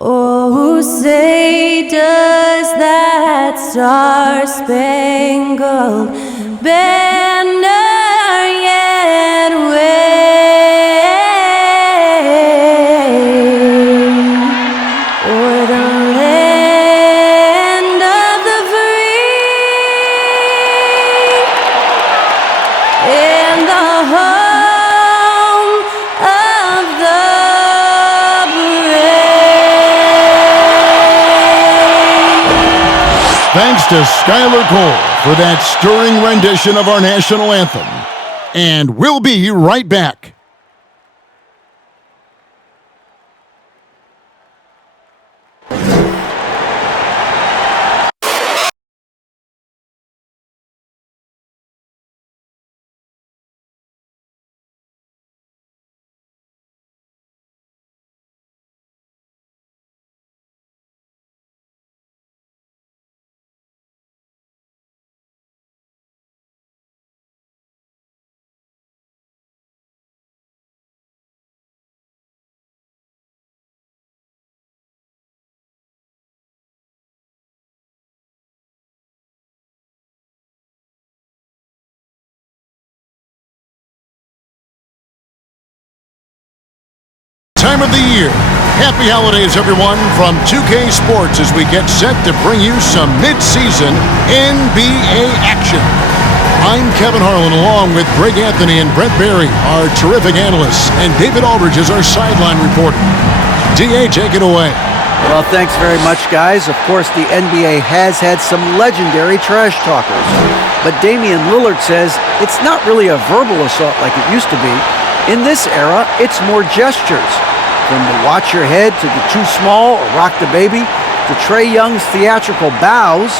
Oh, say does that star-spangled banner yet wave o'er the land of the free and the home of the Thanks to Skylar Cole for that stirring rendition of our national anthem. And we'll be right back. Time of the year. Happy holidays, everyone, from 2K Sports as we get set to bring you some mid-season NBA action. I'm Kevin Harlan along with Greg Anthony and Brett Barry, our terrific analysts, and David Aldridge is our sideline reporter. DA, take it away. Well, thanks very much, guys. Of course, the NBA has had some legendary trash talkers. But Damian Lillard says it's not really a verbal assault like it used to be. In this era, it's more gestures. From the watch your head to the too small or rock the baby to Trae Young's theatrical bows,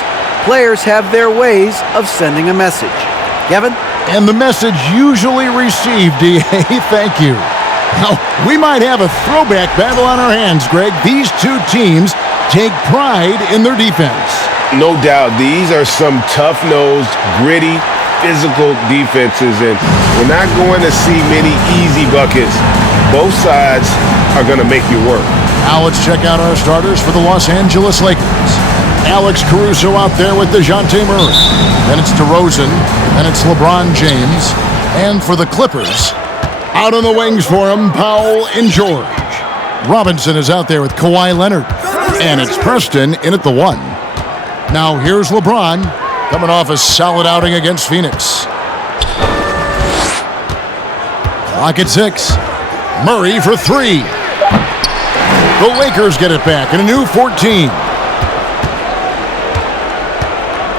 players have their ways of sending a message. Kevin? And the message usually received, DA. Thank you. Now, we might have a throwback battle on our hands, Greg. These two teams take pride in their defense. No doubt. These are some tough-nosed, gritty, physical defenses, and we're not going to see many easy buckets. Both sides are going to make you work. Now let's check out our starters for the Los Angeles Lakers. Alex Caruso out there with DeJounte Murray. Then it's DeRozan. Then it's LeBron James. And for the Clippers, out on the wings for him, Powell and George. Robinson is out there with Kawhi Leonard. And it's Preston in at the 1. Now here's LeBron coming off a solid outing against Phoenix. Clock at 6. Murray for 3. The Lakers get it back in a new 14.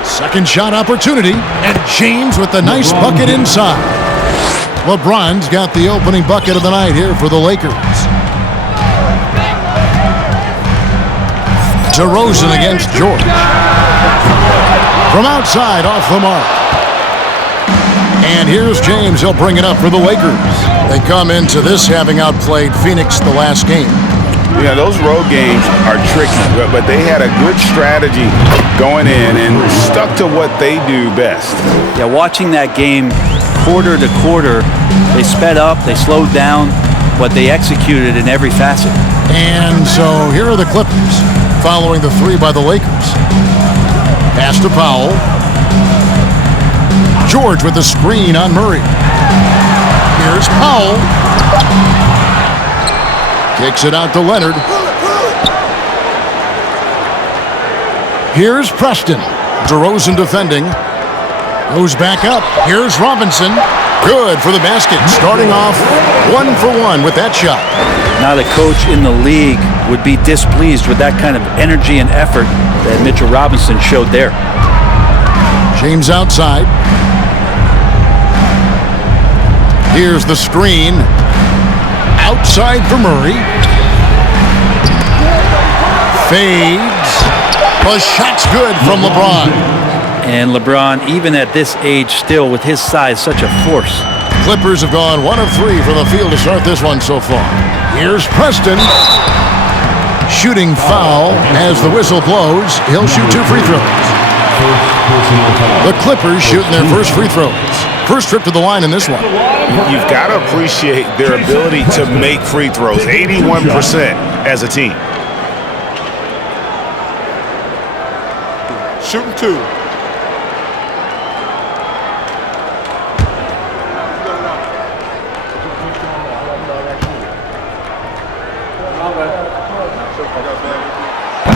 Second shot opportunity, and James with the nice bucket inside. LeBron's got the opening bucket of the night here for the Lakers. DeRozan against George. From outside, off the mark. And here's James. He'll bring it up for the Lakers. They come into this having outplayed Phoenix the last game. Yeah, those road games are tricky, but they had a good strategy going in and stuck to what they do best. Yeah, watching that game quarter to quarter, they sped up, they slowed down, but they executed in every facet. And so here are the Clippers following the 3 by the Lakers. Pass to Powell. George with the screen on Murray. Here's Powell. Kicks it out to Leonard. Here's Preston. DeRozan defending. Goes back up. Here's Robinson. Good for the basket. Starting off 1 for 1 with that shot. Not a coach in the league would be displeased with that kind of energy and effort that Mitchell Robinson showed there. James outside. Here's the screen. Outside for Murray. Fades. The shot's good from LeBron. And LeBron, even at this age, still with his size, such a force. Clippers have gone 1 of 3 from the field to start this one so far. Here's Preston. Shooting foul as the whistle blows. He'll shoot 2 free throws. The Clippers shooting their first free throws. First trip to the line in this one. You've got to appreciate their ability to make free throws, 81% as a team. shooting 2.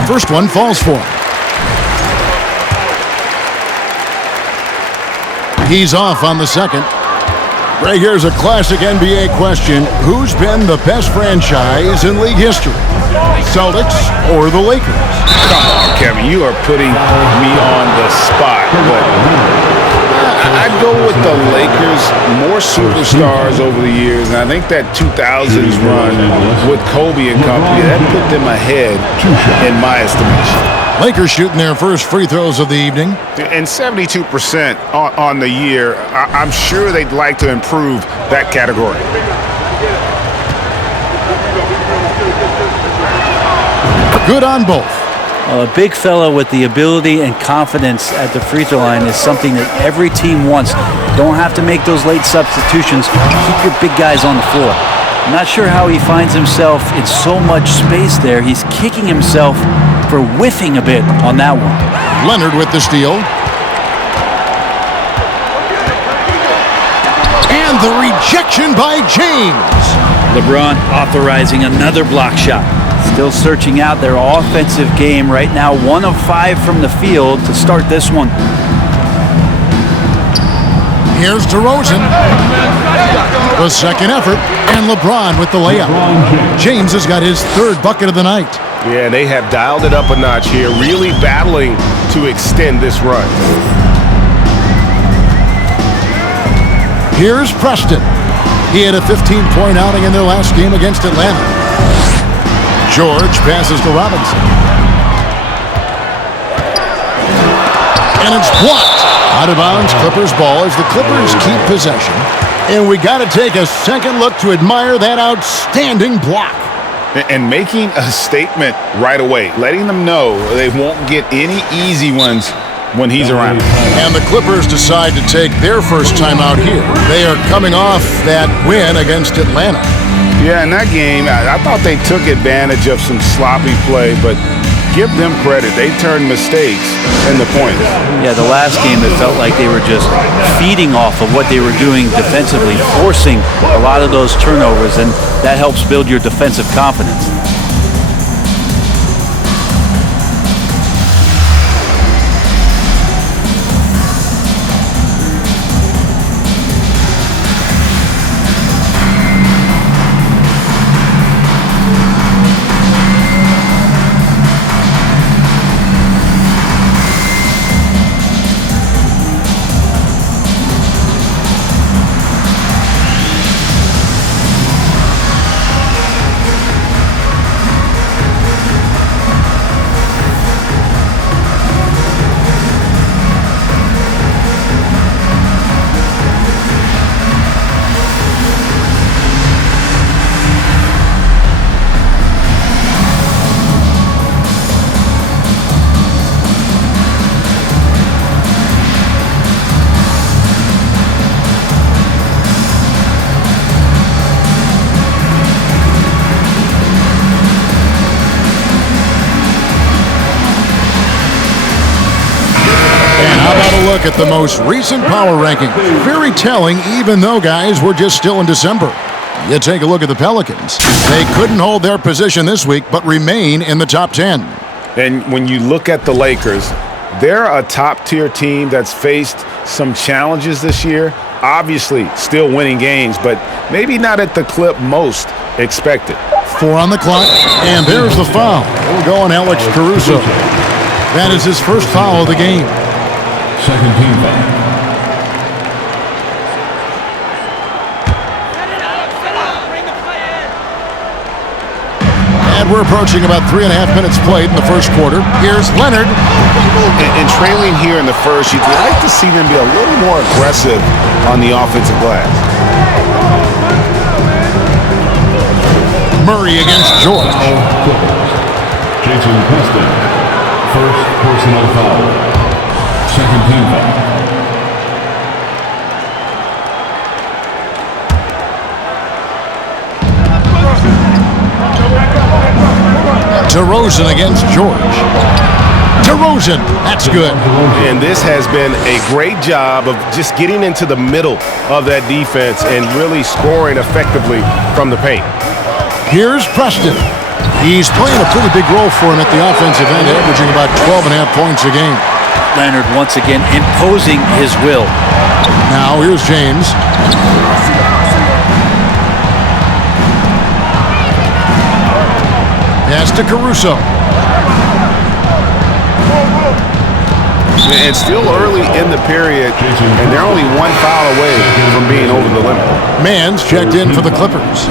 First one falls for him. He's off on the second. Right, here's a classic NBA question. Who's been the best franchise in league history? Celtics or the Lakers? Come on, Kevin. You are putting me on the spot. But I'd go with the Lakers. More superstars over the years. And I think that 2000s run with Kobe and company, that put them ahead in my estimation. Lakers shooting their first free throws of the evening. And 72% on the year. I'm sure they'd like to improve that category. Good on both. A big fella with the ability and confidence at the free throw line is something that every team wants. Don't have to make those late substitutions. Keep your big guys on the floor. I'm not sure how he finds himself in so much space there. He's kicking himself for whiffing a bit on that one. Leonard with the steal. And the rejection by James. LeBron authorizing another block shot. Still searching out their offensive game right now. 1 of 5 from the field to start this one. Here's DeRozan. The second effort, and LeBron with the layup. James has got his 3rd bucket of the night. Yeah, they have dialed it up a notch here, really battling to extend this run. Here's Preston. He had a 15-point outing in their last game against Atlanta. George passes to Robinson. And it's blocked. Out of bounds, Clippers ball as the Clippers keep possession. And we got to take a second look to admire that outstanding block. And making a statement right away, letting them know they won't get any easy ones when he's around. And the Clippers decide to take their first time out here. They are coming off that win against Atlanta. Yeah, in that game, I thought they took advantage of some sloppy play, but give them credit. They turned mistakes into points. Yeah, the last game it felt like they were just feeding off of what they were doing defensively, forcing a lot of those turnovers, and that helps build your defensive confidence. Look at the most recent power rankings. Very telling, even though, guys, we're just still in December. You take a look at the Pelicans. They couldn't hold their position this week, but remain in the top 10. And when you look at the Lakers, they're a top-tier team that's faced some challenges this year. Obviously, still winning games, but maybe not at the clip most expected. 4 on the clock, and there's the foul. We'll go on Alex Caruso. That is his first foul of the game. Second team foul. And we're approaching about 3.5 minutes played in the first quarter. Here's Leonard. And trailing here in the first, you'd like to see them be a little more aggressive on the offensive glass. Murray against George. Jason Preston, first personal foul. Second team foul. DeRozan against George. DeRozan, that's good. And this has been a great job of just getting into the middle of that defense and really scoring effectively from the paint. Here's Preston. He's playing a pretty big role for him at the offensive end, averaging about 12.5 points a game. Leonard once again imposing his will. Now here's James. Pass to Caruso. And still early in the period, and they're only one foul away from being over the limit. Mann's checked in for the Clippers.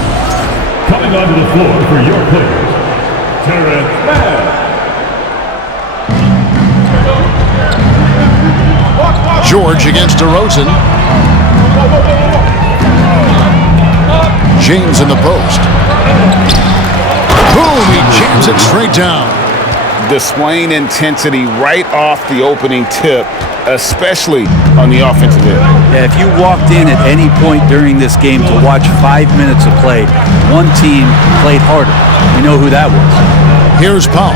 Coming onto the floor for your Clippers, Terrence Mann. George against DeRozan. James in the post. Boom, he jams it straight down. Displaying intensity right off the opening tip, especially on the offensive end. Yeah, if you walked in at any point during this game to watch 5 minutes of play, one team played harder. We know who that was. Here's Powell.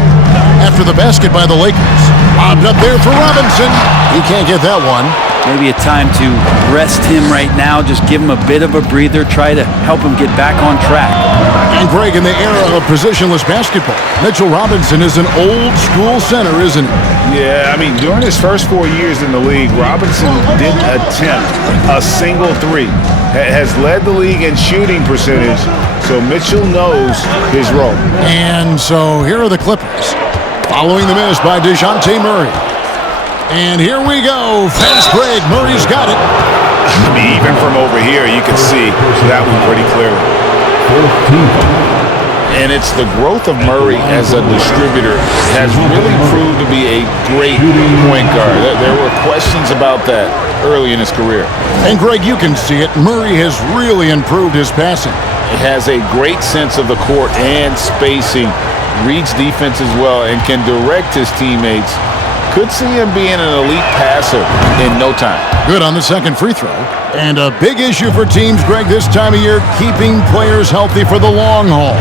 After the basket by the Lakers. Lobbed up there for Robinson. He can't get that one. Maybe a time to rest him right now, just give him a bit of a breather, try to help him get back on track. And Greg, in the era of positionless basketball, Mitchell Robinson is an old school center, isn't he? Yeah, I mean, during his first 4 years in the league, Robinson didn't attempt a single three. Has led the league in shooting percentage, so Mitchell knows his role. And so here are the Clippers, following the miss by DeJounte Murray. And here we go. Fast break. Murray's got it. I mean, even from over here, you can see that one pretty clearly. And it's the growth of Murray as a distributor has really proved to be a great point guard. There were questions about that early in his career. And Greg, you can see it. Murray has really improved his passing. He has a great sense of the court and spacing, reads defense as well, and can direct his teammates. Could see him being an elite passer in no time. Good on the second free throw. And a big issue for teams, Greg, this time of year, keeping players healthy for the long haul.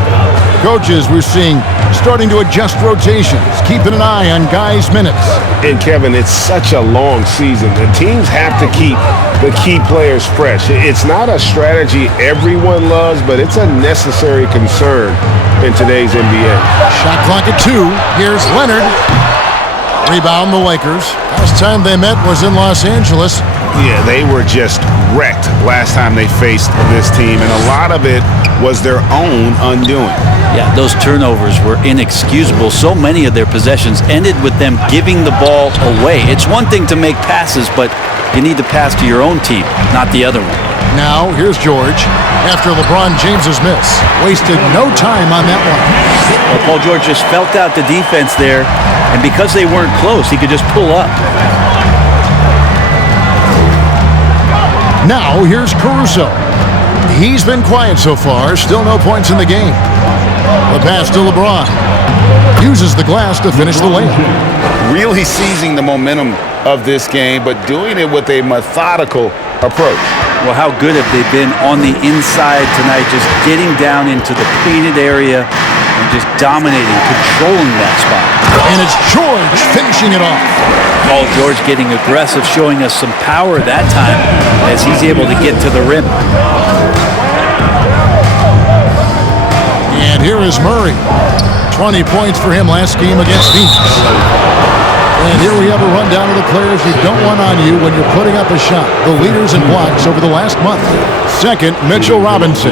Coaches, we're seeing, starting to adjust rotations, keeping an eye on guys' minutes. And Kevin, it's such a long season. The teams have to keep the key players fresh. It's not a strategy everyone loves, but it's a necessary concern in today's NBA. Shot clock at 2. Here's Leonard. Rebound the Lakers. Last time they met was in Los Angeles. Yeah, they were just wrecked last time they faced this team, and a lot of it was their own undoing. Yeah, those turnovers were inexcusable. So many of their possessions ended with them giving the ball away. It's one thing to make passes, but you need to pass to your own team, not the other one. Now, here's George. After LeBron James's miss. Wasted no time on that one. Well, Paul George just felt out the defense there, and because they weren't close, he could just pull up. Now, here's Caruso. He's been quiet so far. Still no points in the game. The pass to LeBron. Uses the glass to finish the layup. Really seizing the momentum of this game, but doing it with a methodical approach. Well, how good have they been on the inside tonight, just getting down into the painted area and just dominating, controlling that spot. And it's George finishing it off. Paul George getting aggressive, showing us some power that time as he's able to get to the rim. And here is Murray. 20 points for him last game against Phoenix. And here we have a rundown of the players you don't want on you when you're putting up a shot. The leaders in blocks over the last month. Second, Mitchell Robinson.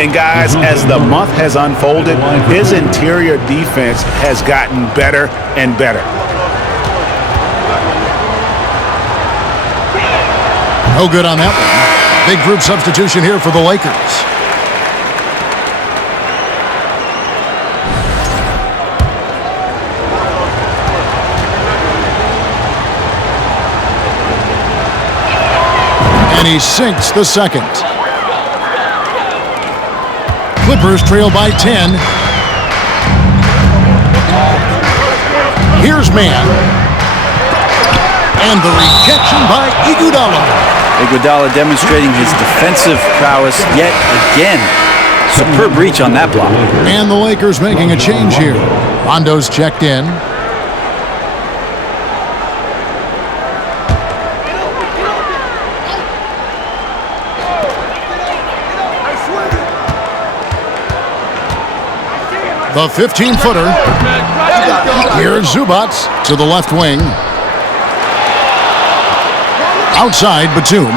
And guys, as the month has unfolded, his interior defense has gotten better and better. No good on that one. Big group substitution here for the Lakers. And he sinks the second. Clippers trail by 10. Here's Mann. And the rejection by Iguodala. Iguodala demonstrating his defensive prowess yet again. Superb reach on that block. And the Lakers making a change here. Rondo's checked in. The 15-footer. Here's Zubats to the left wing. Outside, Batum.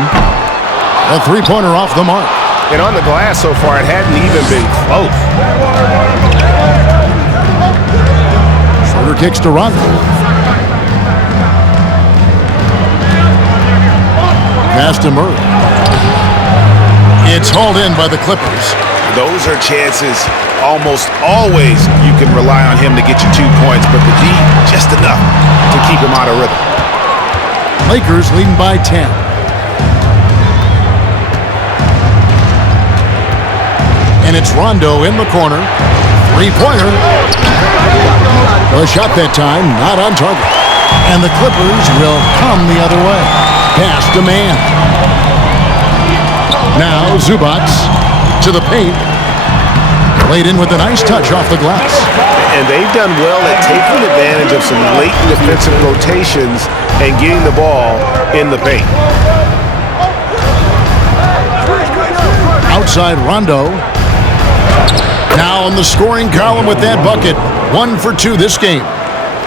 A three-pointer off the mark. And on the glass so far, it hadn't even been close. Schroeder kicks to Rondo. Pass to Murray. It's hauled in by the Clippers. Those are chances almost always you can rely on him to get you 2 points, but the D, just enough to keep him out of rhythm. Lakers leading by 10. And it's Rondo in the corner. Three-pointer. The shot that time, not on target. And the Clippers will come the other way. Pass to man. Now Zubats to the paint. Laid in with a nice touch off the glass. And they've done well at taking advantage of some late defensive rotations and getting the ball in the paint. Outside Rondo. Now in the scoring column with that bucket. 1 for 2 this game.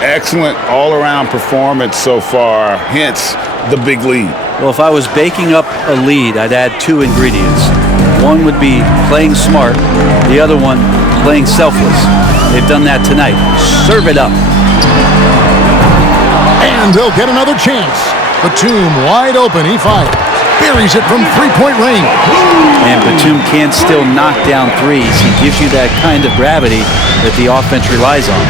Excellent all-around performance so far, hence the big lead. Well, if I was baking up a lead, I'd add 2 ingredients. One would be playing smart. The other one, playing selfless. They've done that tonight. Serve it up. And they'll get another chance. Batum wide open. He fires. Buries it from three-point range. And Batum can still knock down threes. He gives you that kind of gravity that the offense relies on.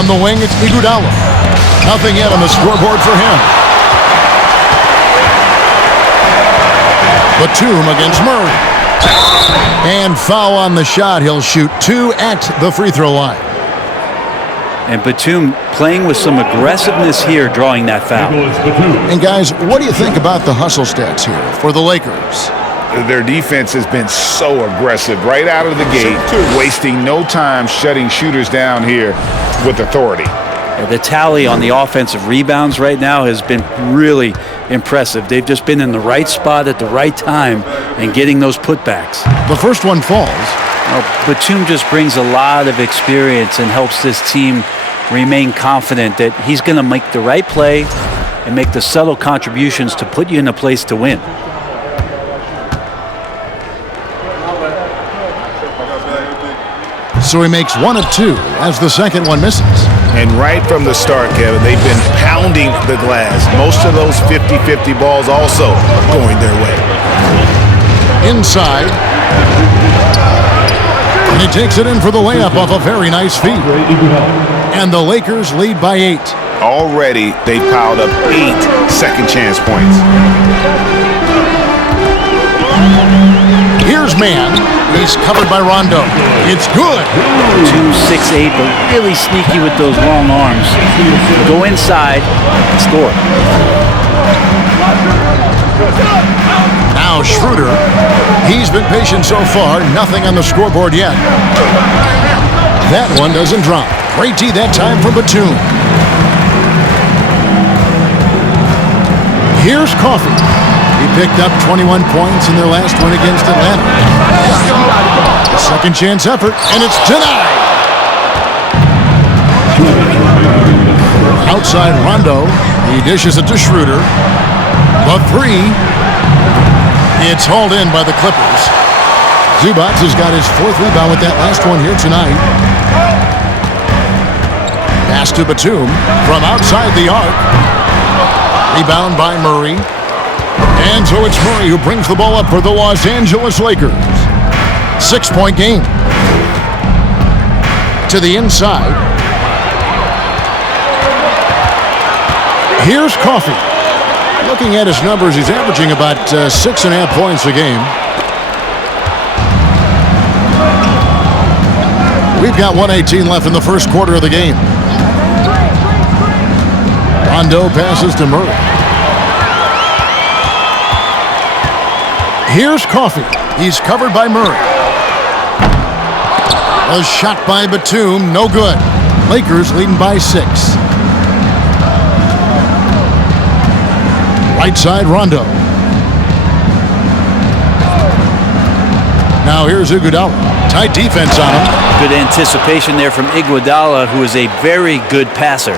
On the wing, it's Iguodala. Nothing yet on the scoreboard for him. Batum against Murray. And foul on the shot. He'll shoot 2 at the free throw line. And Batum playing with some aggressiveness here, drawing that foul. And guys, what do you think about the hustle stats here for the Lakers? Their defense has been so aggressive right out of the gate, wasting no time shutting shooters down here with authority. The tally on the offensive rebounds right now has been really impressive. They've just been in the right spot at the right time and getting those putbacks. The first one falls. Well, Batum just brings a lot of experience and helps this team remain confident that he's going to make the right play and make the subtle contributions to put you in a place to win. So he makes 1 of 2 as the second one misses. And right from the start, Kevin, they've been pounding the glass. Most of those 50-50 balls also going their way. Inside. And he takes it in for the layup off a very nice feed. And the Lakers lead by 8. Already, they've piled up 8 second chance points. Here's man. He's covered by Rondo. It's good. 2-6-8, but really sneaky with those long arms. Go inside and score. Now Schroeder. He's been patient so far. Nothing on the scoreboard yet. That one doesn't drop. Great D that time for Batum. Here's Coffey. He picked up 21 points in their last win against Atlanta. Second chance effort, and it's denied. Outside Rondo. He dishes it to Schroeder. The 3. It's hauled in by the Clippers. Zubats has got his 4th rebound with that last one here tonight. Pass to Batum from outside the arc. Rebound by Murray. And so it's Murray who brings the ball up for the Los Angeles Lakers. 6-point game. To the inside. Here's Coffey. Looking at his numbers, he's averaging about 6.5 points a game. We've got 1:18 left in the first quarter of the game. Rondo passes to Murray. Here's Coffey. He's covered by Murray. A shot by Batum, no good. Lakers leading by 6. Right side, Rondo. Now Now here's Iguodala. Tight defense on him. Good anticipation there from Iguodala, who is a very good passer.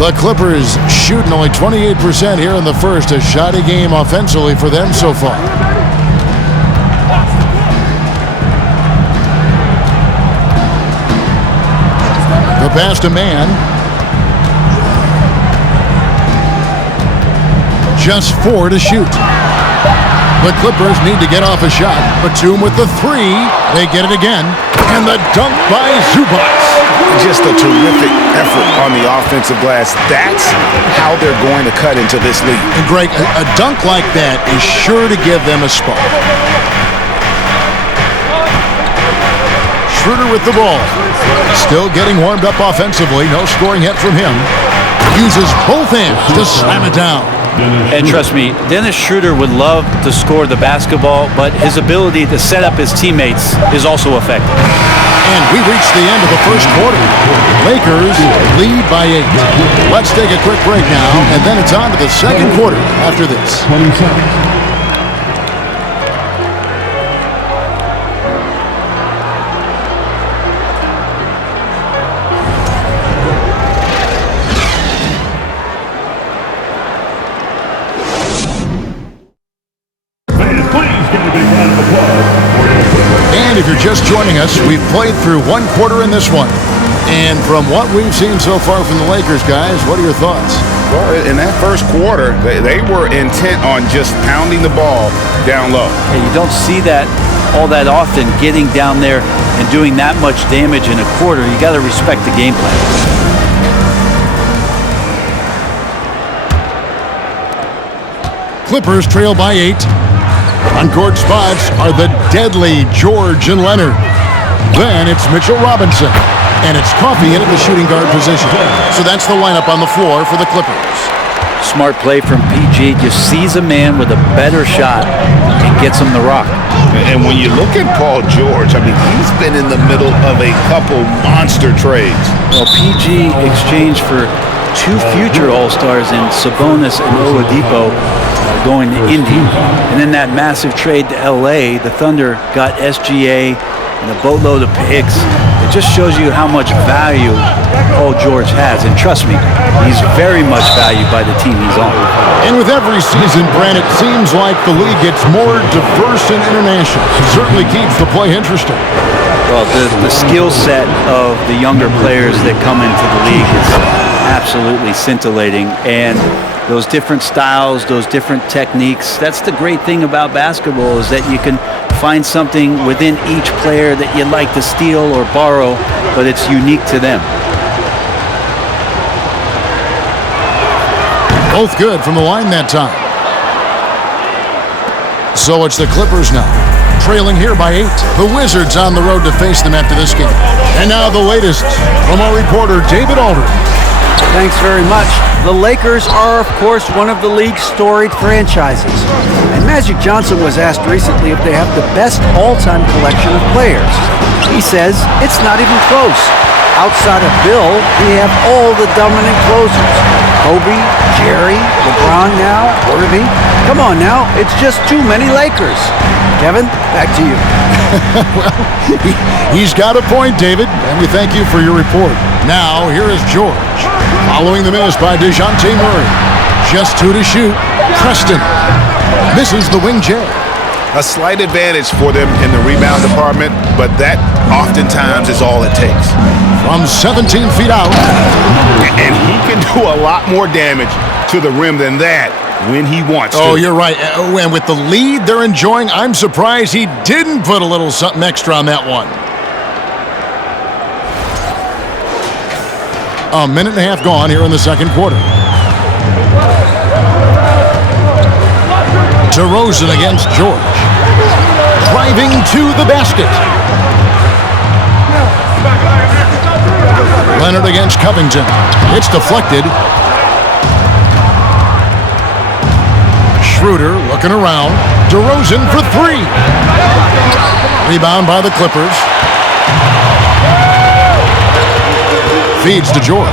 The Clippers shooting only 28% here in the first. A shoddy game offensively for them so far. The pass to man. Just 4 to shoot. The Clippers need to get off a shot. Batum with the 3. They get it again. And the dunk by Zubac. Just a terrific effort on the offensive glass. That's how they're going to cut into this lead. And Greg, a dunk like that is sure to give them a spark. Schroeder with the ball. Still getting warmed up offensively. No scoring yet from him. Uses both hands to slam it down. And trust me, Dennis Schroeder would love to score the basketball, but his ability to set up his teammates is also effective. And we reached the end of the first quarter. Lakers lead by 8. Let's take a quick break now, and then it's on to the second quarter after this. 20 seconds. And if you're just joining us, we've played through one quarter in this one. And from what we've seen so far from the Lakers, guys, what are your thoughts? Well, in that first quarter, they were intent on just pounding the ball down low. And you don't see that all that often, getting down there and doing that much damage in a quarter. You got to respect the game plan. Clippers trail by 8. On court spots are the deadly George and Leonard. Then it's Mitchell Robinson. And it's Coffey in at the shooting guard position. So that's the lineup on the floor for the Clippers. Smart play from PG. Just sees a man with a better shot and gets him the rock. And when you look at Paul George, I mean, he's been in the middle of a couple monster trades. Well, PG exchanged for 2 future All-Stars in Sabonis and Oladipo going to Indy. And then that massive trade to LA, the Thunder got SGA and a boatload of picks. It just shows you how much value Paul George has. And trust me, he's very much valued by the team he's on. And with every season, Brant, it seems like the league gets more diverse and international. It certainly keeps the play interesting. Well, the skill set of the younger players that come into the league is absolutely scintillating. And those different styles, those different techniques, that's the great thing about basketball, is that you can find something within each player that you'd like to steal or borrow, but it's unique to them. Both good from the line that time. So it's the Clippers now, trailing here by 8. The Wizards on the road to face them after this game. And now the latest from our reporter, David Aldridge. Thanks very much. The Lakers are, of course, one of the league's storied franchises. And Magic Johnson was asked recently if they have the best all-time collection of players. He says it's not even close. Outside of Bill, we have all the dominant closers. Kobe, Jerry, LeBron now, Irving. Come on now, it's just too many Lakers. Kevin, back to you. Well, he's got a point, David, and we thank you for your report. Now, here is George. Following the miss by DeJounte Murray. Just 2 to shoot. Preston misses the wing J. A slight advantage for them in the rebound department, but that oftentimes is all it takes. From 17 feet out. And he can do a lot more damage to the rim than that when he wants to. Oh, you're right. And with the lead they're enjoying, I'm surprised he didn't put a little something extra on that one. A minute and a half gone here in the second quarter. DeRozan against George. Driving to the basket. Leonard against Covington. It's deflected. Schroeder looking around. DeRozan for 3. Rebound by the Clippers. Feeds to George.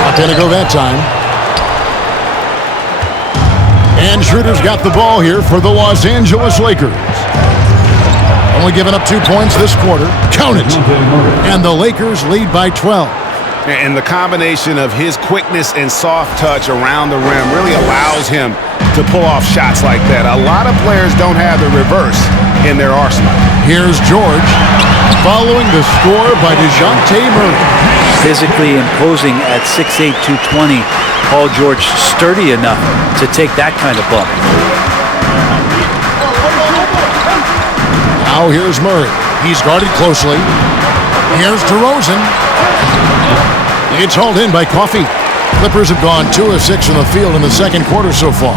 Not going to go that time. And Schroeder's got the ball here for the Los Angeles Lakers. Only giving up 2 points this quarter. Count it. And the Lakers lead by 12. And the combination of his quickness and soft touch around the rim really allows him to pull off shots like that. A lot of players don't have the reverse in their arsenal. Here's George following the score by DeJounte Murray. Physically imposing at 6'8", 220. Paul George sturdy enough to take that kind of bump. Now here's Murray. He's guarded closely. Here's DeRozan. It's hauled in by Coffey. Clippers have gone 2 of 6 in the field in the second quarter so far.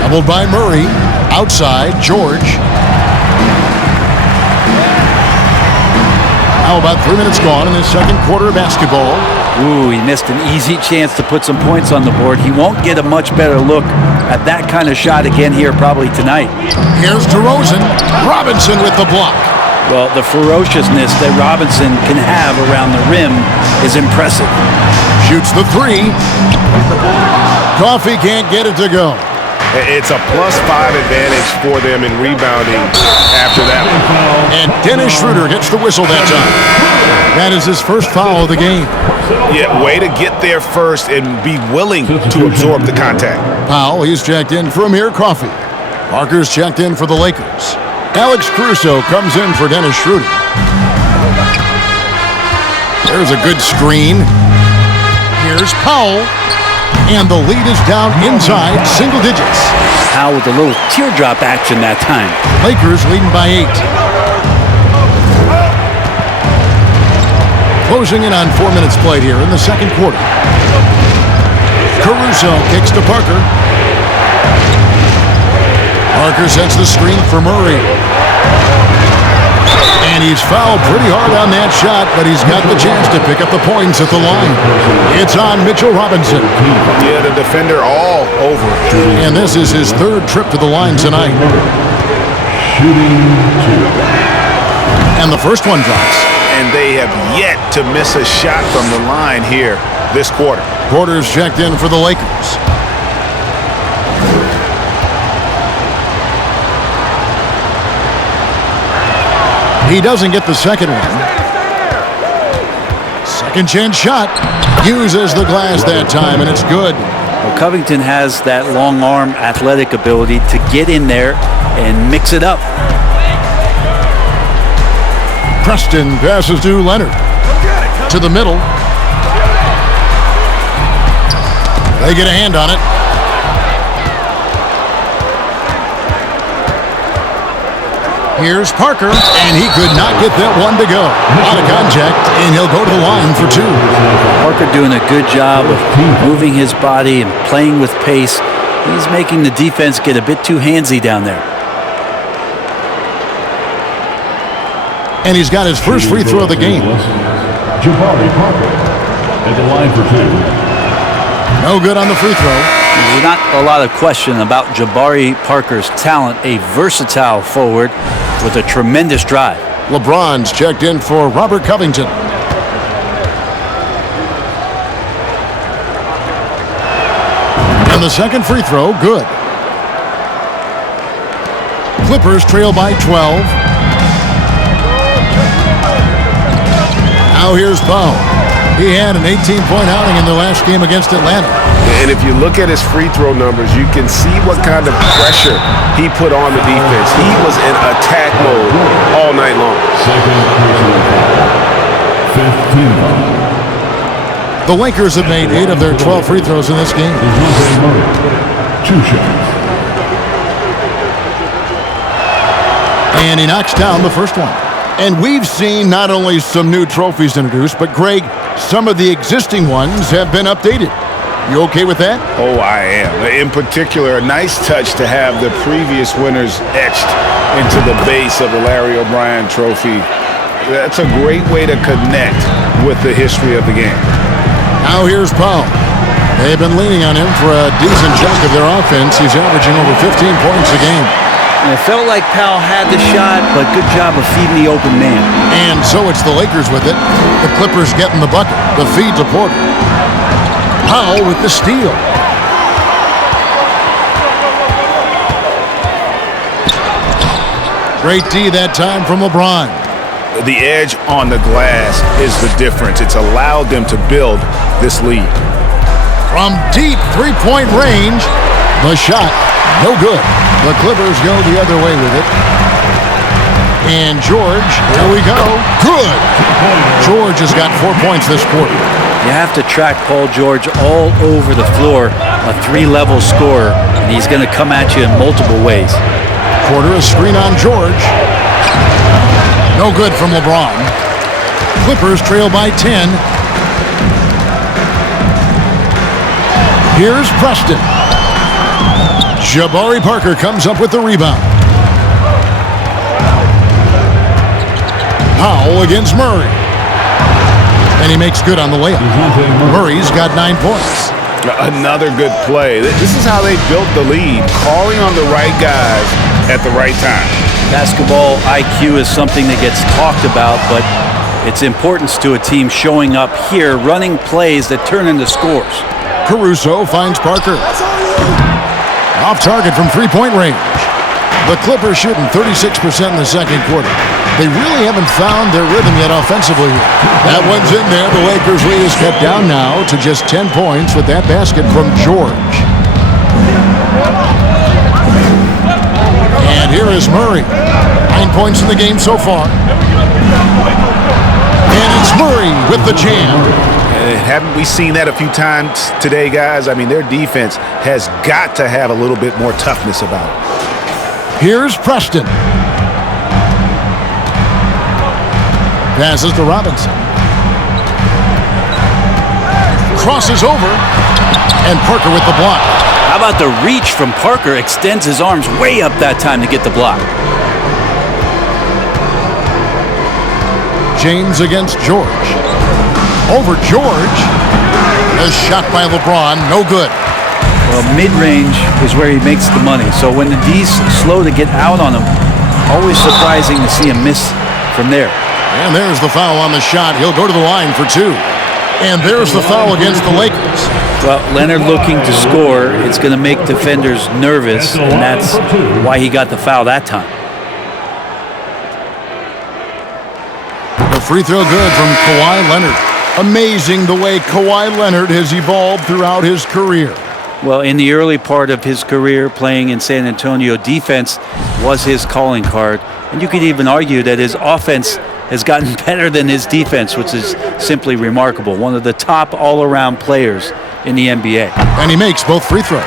Doubled by Murray. Outside, George. Now about 3 minutes gone in the second quarter of basketball. Ooh, he missed an easy chance to put some points on the board. He won't get a much better look at that kind of shot again here probably tonight. Here's DeRozan. Robinson with the block. Well, the ferociousness that Robinson can have around the rim is impressive. Shoots the 3. Coffey can't get it to go. It's a +5 advantage for them in rebounding after that one. And Dennis Schroeder gets the whistle that time. That is his first foul of the game. Yeah, way to get there first and be willing to absorb the contact. Powell, he's checked in for Amir Coffey. Parker's checked in for the Lakers. Alex Caruso comes in for Dennis Schroeder. There's a good screen. Here's Powell. And the lead is down inside single digits. Powell with a little teardrop action that time. Lakers leading by 8. Closing in on 4 minutes played here in the second quarter. Caruso kicks to Parker. Parker sets the screen for Murray. And he's fouled pretty hard on that shot, but he's got the chance to pick up the points at the line. It's on Mitchell Robinson. Yeah, the defender all over it. And this is his 3rd trip to the line tonight. Shooting 2. And the first one drops. And they have yet to miss a shot from the line here this quarter. Porter's checked in for the Lakers. He doesn't get the second one. Second chance shot. Uses the glass that time, and it's good. Well, Covington has that long arm athletic ability to get in there and mix it up. Preston passes to Leonard. To the middle. They get a hand on it. Here's Parker, and he could not get that one to go. Out of contact, and he'll go to the line for 2. Parker doing a good job of moving his body and playing with pace. He's making the defense get a bit too handsy down there. And he's got his first free throw of the game. Jabari Parker at the line for 2. No good on the free throw. There's not a lot of question about Jabari Parker's talent, a versatile forward with a tremendous drive. LeBron's checked in for Robert Covington. And the second free throw, good. Clippers trail by 12. Now here's Powell. He had an 18-point outing in their last game against Atlanta. And if you look at his free throw numbers, you can see what kind of pressure he put on the defense. He was in attack mode all night long. Second personal foul. 15. The Lakers have made 8 of their 12 free throws in this game. DeJounte Murray, 2 shots. And he knocks down the first one. And we've seen not only some new trophies introduced, but Greg, some of the existing ones have been updated. You okay with that? Oh, I am. In particular, a nice touch to have the previous winners etched into the base of the Larry O'Brien trophy. That's a great way to connect with the history of the game. Now here's Powell. They've been leaning on him for a decent chunk of their offense. He's averaging over 15 points a game. And it felt like Powell had the shot, but good job of feeding the open man. And so it's the Lakers with it. The Clippers getting the bucket. The feed to Porter. Powell with the steal. Great D that time from LeBron. The edge on the glass is the difference. It's allowed them to build this lead. From deep three-point range, the shot, no good. The Clippers go the other way with it. And George, here we go. Good. George has got 4 points this quarter. You have to track Paul George all over the floor, a three-level scorer, and he's going to come at you in multiple ways. Quarter, a screen on George. No good from LeBron. Clippers trail by 10. Here's Preston. Jabari Parker comes up with the rebound. Powell against Murray. And he makes good on the layup. Murray's got 9 points. Another good play. This is how they built the lead, calling on the right guys at the right time. Basketball IQ is something that gets talked about, but its importance to a team showing up here, running plays that turn into scores. Caruso finds Parker. Off target from three-point range. The Clippers shooting 36% in the second quarter. They really haven't found their rhythm yet offensively. That one's in there. The Lakers lead is cut down now to just 10 points with that basket from George. And here is Murray. 9 points in the game so far. And it's Murray with the jam. Haven't we seen that a few times today, guys? I mean, their defense has got to have a little bit more toughness about it. Here's Preston. Passes to Robinson. Crosses over. And Parker with the block. How about the reach from Parker? Extends his arms way up that time to get the block. James against George. Over George. A shot by LeBron. No good. Well, mid-range is where he makes the money. So when the D's slow to get out on him, always surprising to see him miss from there. And there's the foul on the shot. He'll go to the line for 2. And there's the foul against the Lakers. Well, Leonard looking to score. It's going to make defenders nervous, and that's why he got the foul that time. The free throw good from Kawhi Leonard. Amazing the way Kawhi Leonard has evolved throughout his career. Well, in the early part of his career playing in San Antonio, defense was his calling card. And you could even argue that his offense has gotten better than his defense, which is simply remarkable. One of the top all-around players in the NBA. And he makes both free throws.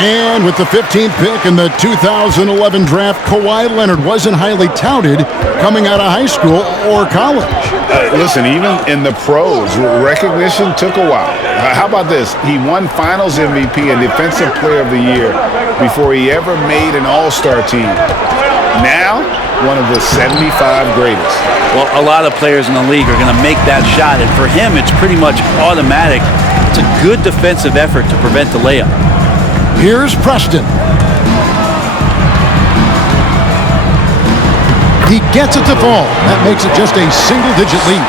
And with the 15th pick in the 2011 draft, Kawhi Leonard wasn't highly touted coming out of high school or college. Listen, even in the pros, recognition took a while. How about this? He won Finals MVP and Defensive Player of the Year before he ever made an All-Star team. Now, one of the 75 greatest. Well, a lot of players in the league are going to make that shot, and for him, it's pretty much automatic. It's a good defensive effort to prevent the layup. Here's Preston. He gets it to fall. That makes it just a single-digit lead.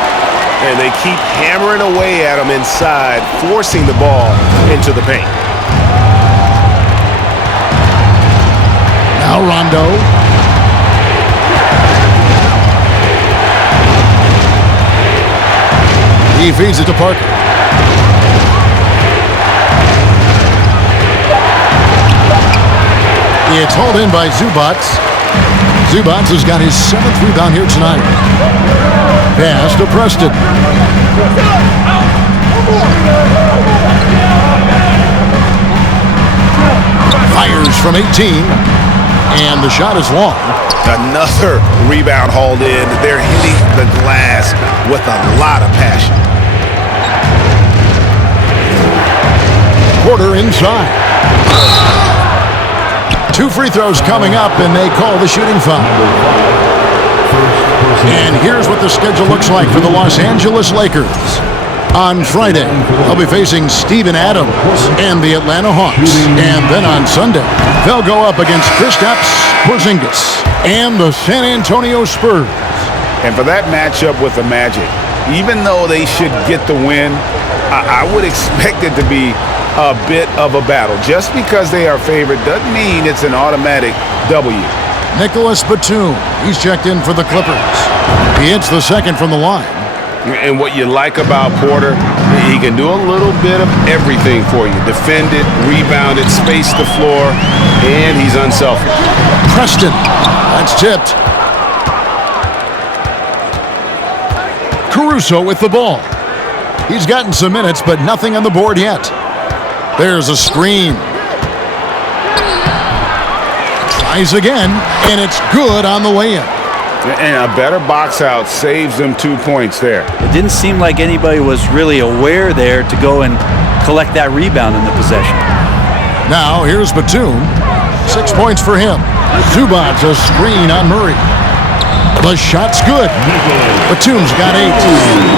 And they keep hammering away at him inside, forcing the ball into the paint. Now Rondo. He feeds it to Parker. It's hauled in by Zubats. Zubats has got his 7th rebound here tonight. Pass to Preston. Fires from 18. And the shot is long. Another rebound hauled in. They're hitting the glass with a lot of passion. Porter inside. 2 free throws coming up, and they call the shooting foul. And here's what the schedule looks like for the Los Angeles Lakers. On Friday, they'll be facing Steven Adams and the Atlanta Hawks. And then on Sunday, they'll go up against Kristaps Porzingis and the San Antonio Spurs. And for that matchup with the Magic, even though they should get the win, I would expect it to be a bit of a battle. Just because they are favored doesn't mean it's an automatic W. Nicholas Batum. He's checked in for the Clippers. He hits the second from the line. And what you like about Porter, he can do a little bit of everything for you. Defend it, rebound it, space the floor, and he's unselfish. Preston. That's tipped. Caruso with the ball. He's gotten some minutes, but nothing on the board yet. There's a screen. Tries again, and it's good on the way in. And a better box out saves them 2 points there. It didn't seem like anybody was really aware there to go and collect that rebound in the possession. Now here's Batum. 6 points for him. Zubac's a screen on Murray. The shot's good. Batum's got 8.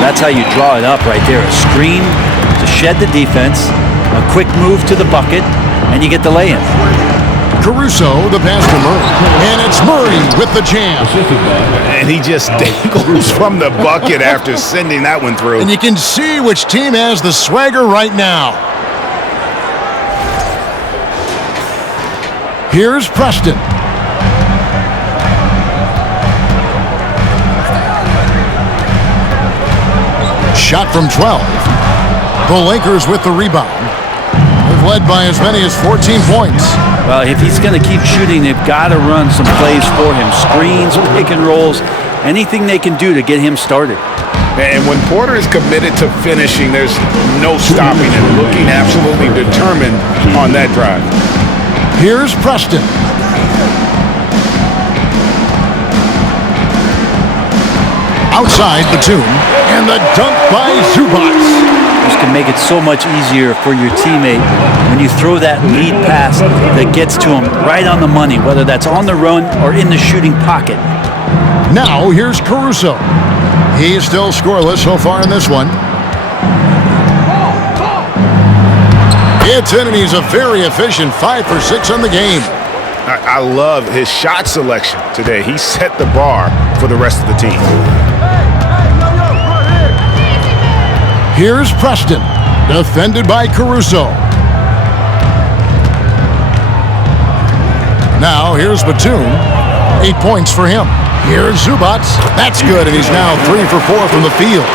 That's how you draw it up right there. A screen to shed the defense, a quick move to the bucket, and you get the lay-in. Caruso, the pass to Murray. And it's Murray with the jam. And he just dangles from the bucket after sending that one through. And you can see which team has the swagger right now. Here's Preston. Shot from 12. The Lakers with the rebound. They've led by as many as 14 points. Well, if he's going to keep shooting, they've got to run some plays for him. Screens, pick and rolls, anything they can do to get him started. And when Porter is committed to finishing, there's no stopping him, looking absolutely determined on that drive. Here's Preston. Outside Batum, and the dunk by Zubac. This can make it so much easier for your teammate when you throw that lead pass that gets to him right on the money, whether that's on the run or in the shooting pocket. Now here's Caruso. He's still scoreless so far in this one. It's in, and he's a very efficient 5 for 6 on the game. I love his shot selection today. He set the bar for the rest of the team. Here's Preston, defended by Caruso. Now here's Batum, 8 points for him. Here's Zubac, that's good, and he's now 3 for 4 from the field.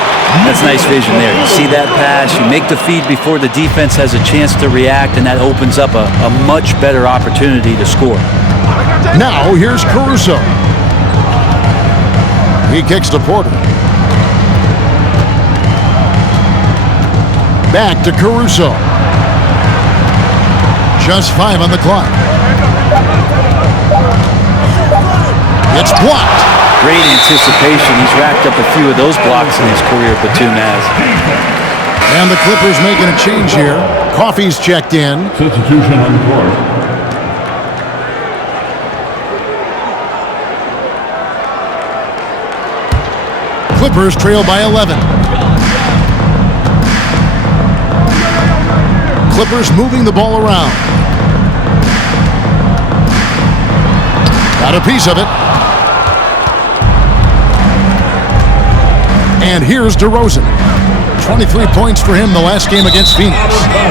That's nice vision there. You see that pass, you make the feed before the defense has a chance to react, and that opens up a much better opportunity to score. Now here's Caruso. He kicks to Porter. Back to Caruso. Just 5 on the clock. It's blocked. Great anticipation. He's racked up a few of those blocks in his career, Batum has. And the Clippers making a change here. Coffey's checked in. Substitution on the court. Clippers trail by 11. Clippers moving the ball around. Got a piece of it. And here's DeRozan. 23 points for him the last game against Phoenix.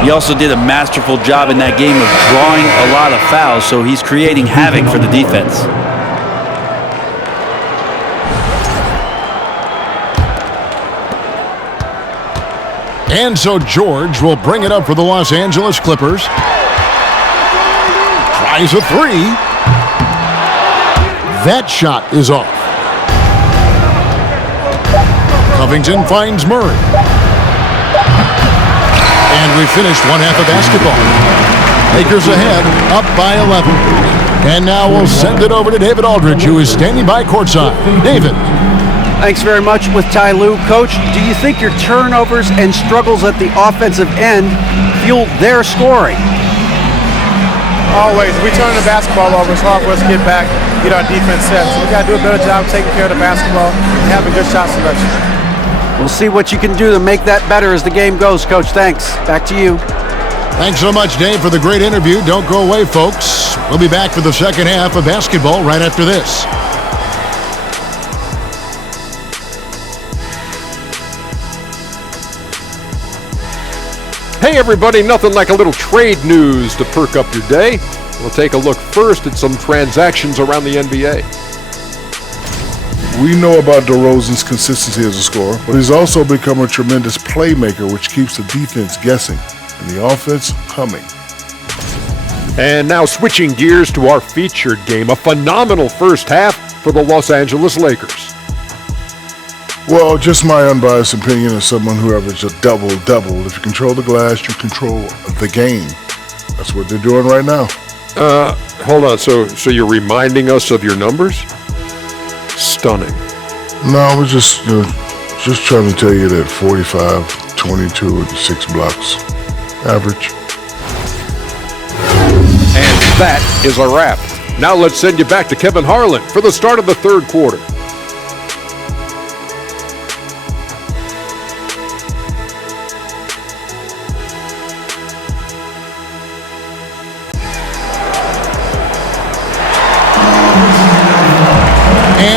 He also did a masterful job in that game of drawing a lot of fouls, so he's creating havoc for the defense. And so George will bring it up for the Los Angeles Clippers. Tries a 3. That shot is off. Covington finds Murray. And we finished one half of basketball. Lakers ahead, up by 11. And now we'll send it over to David Aldridge, who is standing by courtside. David. Thanks very much with Ty Lue. Coach, do you think your turnovers and struggles at the offensive end fuel their scoring? Always. We turn the basketball over. It's hard for us to get back, get our defense set. So we got to do a better job taking care of the basketball and having good shot selection. We'll see what you can do to make that better as the game goes, Coach. Thanks. Back to you. Thanks so much, Dave, for the great interview. Don't go away, folks. We'll be back for the second half of basketball right after this. Hey everybody, nothing like a little trade news to perk up your day. We'll take a look first at some transactions around the NBA. We know about DeRozan's consistency as a scorer, but he's also become a tremendous playmaker, which keeps the defense guessing and the offense humming. And now switching gears to our featured game, a phenomenal first half for the Los Angeles Lakers. Well, just my unbiased opinion as someone who averaged a double-double. If you control the glass, you control the game. That's what they're doing right now. Hold on. So you're reminding us of your numbers? Stunning. No, I was just trying to tell you that 45, 22, and 6 blocks. Average. And that is a wrap. Now let's send you back to Kevin Harlan for the start of the third quarter.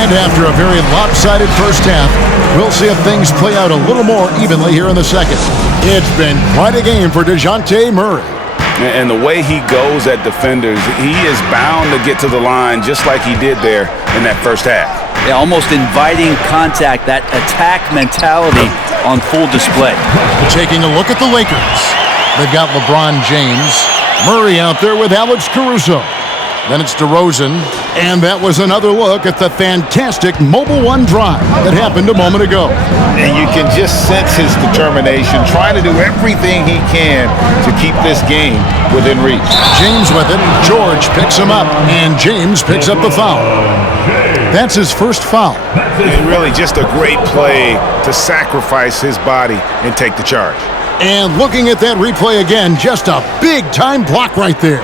And after a very lopsided first half, we'll see if things play out a little more evenly here in the second. It's been quite a game for DeJounte Murray. And the way he goes at defenders, he is bound to get to the line just like he did there in that first half. Yeah, almost inviting contact, that attack mentality on full display. Taking a look at the Lakers. They've got LeBron James, Murray out there with Alex Caruso. Then it's DeRozan, and that was another look at the fantastic Mobile One drive that happened a moment ago. And you can just sense his determination, trying to do everything he can to keep this game within reach. James with it, George picks him up, and James picks up the foul. That's his first foul. And really just a great play to sacrifice his body and take the charge. And looking at that replay again, just a big-time block right there.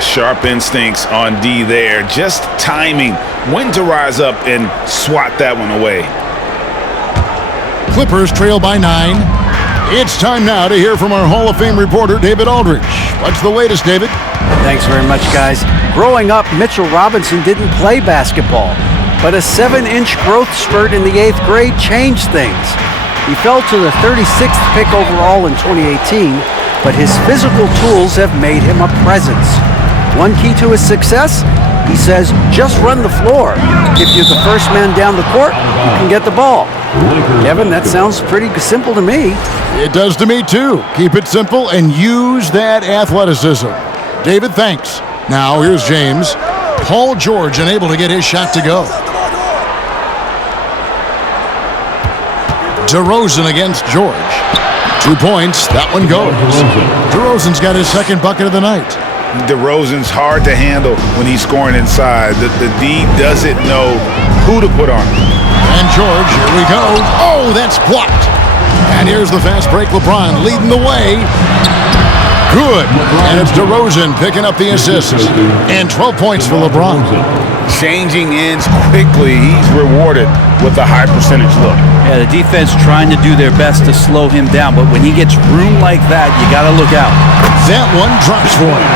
Sharp instincts on D there, just timing when to rise up and swat that one away. Clippers trail by 9. It's time now to hear from our Hall of Fame reporter, David Aldridge. What's the latest, David? Thanks very much, guys. Growing up, Mitchell Robinson didn't play basketball, but a 7-inch growth spurt in the 8th grade changed things. He fell to the 36th pick overall in 2018, but his physical tools have made him a presence. One key to his success, he says, just run the floor. If you're the first man down the court, you can get the ball. Kevin, that sounds pretty simple to me. It does to me, too. Keep it simple and use that athleticism. David, thanks. Now, here's James. Paul George unable to get his shot to go. DeRozan against George. 2 points. That one goes. DeRozan's got his second bucket of the night. DeRozan's hard to handle when he's scoring inside. The D doesn't know who to put on him. And George, here we go. Oh, that's blocked. And here's the fast break. LeBron leading the way. Good. And it's DeRozan picking up the assist. And 12 points for LeBron. Changing ends quickly. He's rewarded with a high percentage look. Yeah, the defense trying to do their best to slow him down, but when he gets room like that, you got to look out. That one drops for him.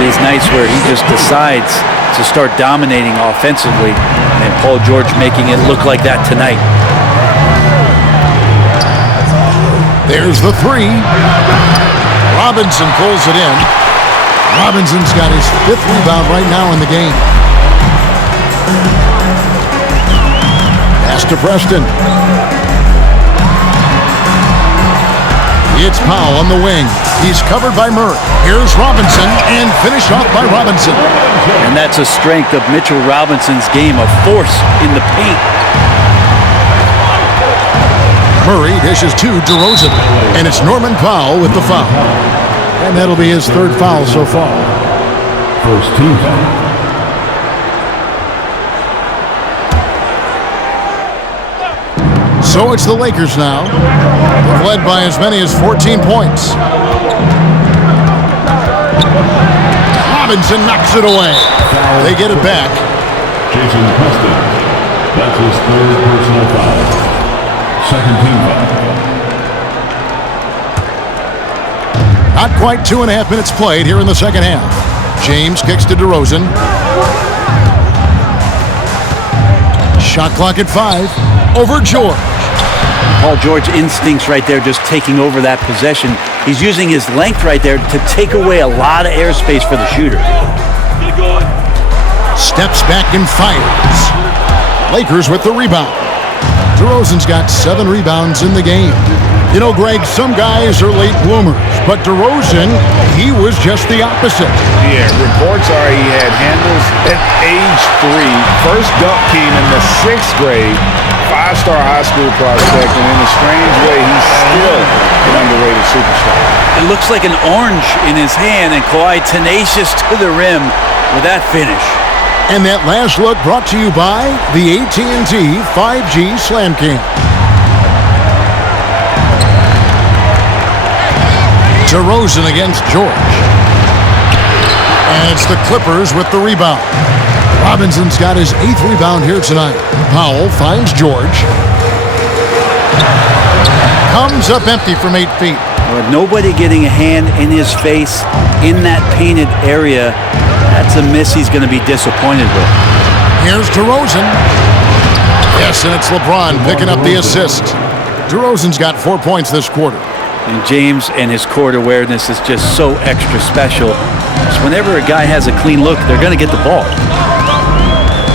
These nights where he just decides to start dominating offensively, and Paul George making it look like that tonight. There's the 3. Robinson pulls it in. Robinson's got his 5th rebound right now in the game. Pass to Preston. It's Powell on the wing. He's covered by Murray. Here's Robinson, and finished off by Robinson. And that's a strength of Mitchell Robinson's game, of force in the paint. Murray dishes to DeRozan, and it's Norman Powell with the foul. And that'll be his 3rd foul so far. First team foul. So it's the Lakers now. They've led by as many as 14 points. Robinson knocks it away. They get it back. Jason Preston. That's his 3rd personal foul. Second team foul. Not quite 2.5 minutes played here in the second half. James kicks to DeRozan. Shot clock at 5. Over George. Paul George instincts right there, just taking over that possession. He's using his length right there to take away a lot of airspace for the shooter. Steps back and fires. Lakers with the rebound. DeRozan's got 7 rebounds in the game. You know, Greg, some guys are late bloomers, but DeRozan, he was just the opposite. Yeah, reports are he had handles at age 3. First dunk came in the 6th grade. 5-star high school prospect, and in a strange way, he's still an underrated superstar. It looks like an orange in his hand, and Kawhi tenacious to the rim with that finish. And that last look brought to you by the AT&T 5G Slam Cam. DeRozan against George. And it's the Clippers with the rebound. Robinson's got his 8th rebound here tonight. Powell finds George. Comes up empty from 8 feet. With nobody getting a hand in his face in that painted area, that's a miss he's going to be disappointed with. Here's DeRozan. Yes, and it's LeBron picking up the assist. DeRozan's got 4 points this quarter. And James and his court awareness is just so extra special. So whenever a guy has a clean look, they're going to get the ball.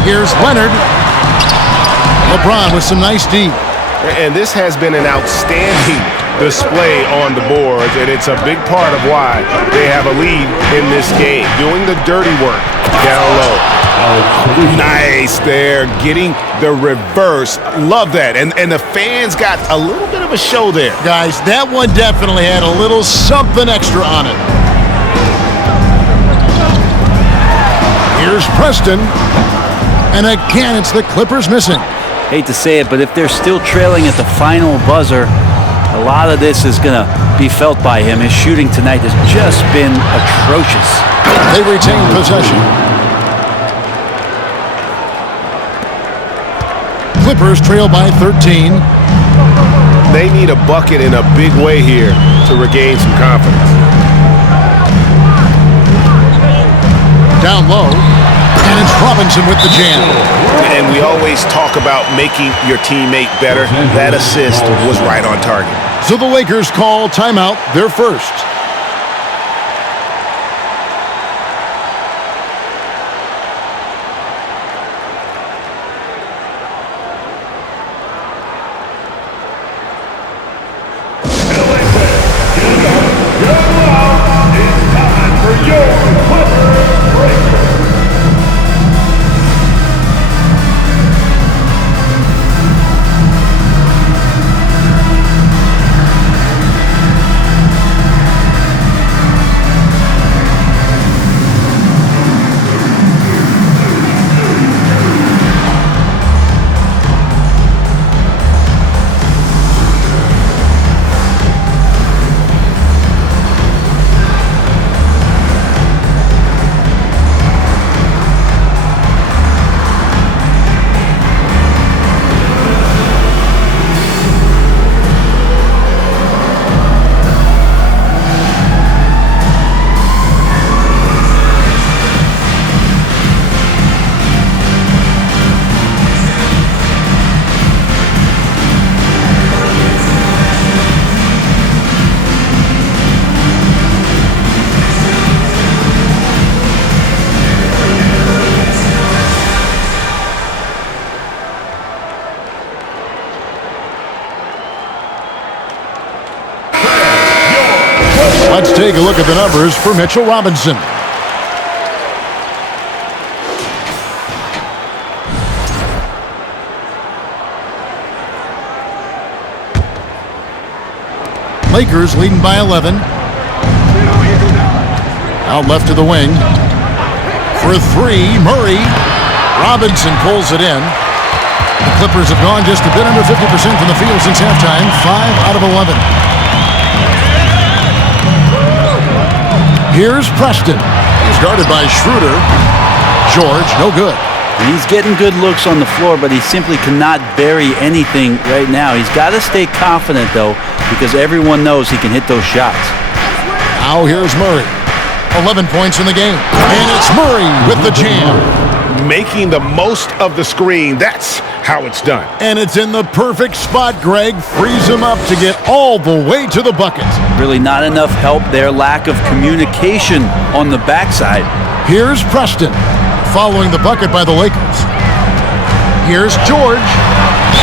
Here's Leonard. LeBron with some nice D. And this has been an outstanding display on the boards, and it's a big part of why they have a lead in this game. Doing the dirty work down low. Nice there, getting the reverse. Love that. And the fans got a little bit of a show there. Guys, that one definitely had a little something extra on it. Here's Preston. And again, it's the Clippers missing. Hate to say it, but if they're still trailing at the final buzzer, a lot of this is going to be felt by him. His shooting tonight has just been atrocious. They retain possession. Clippers trail by 13. They need a bucket in a big way here to regain some confidence. Down low, and it's Robinson with the jam. And we always talk about making your teammate better. That assist was right on target. So the Lakers call timeout, their first. Let's take a look at the numbers for Mitchell Robinson. Lakers leading by 11. Out left to the wing. For 3, Murray. Robinson pulls it in. The Clippers have gone just a bit under 50% from the field since halftime. 5 out of 11. Here's Preston. He's guarded by Schroeder. George, no good. He's getting good looks on the floor, but he simply cannot bury anything right now. He's got to stay confident, though, because everyone knows he can hit those shots. Now here's Murray. 11 points in the game. And it's Murray with the jam. making the most of the screen. That's how it's done. And it's in the perfect spot, Greg. Frees him up to get all the way to the bucket. Really not enough help there. Lack of communication on the backside. Here's Preston, following the bucket by the Lakers. Here's George.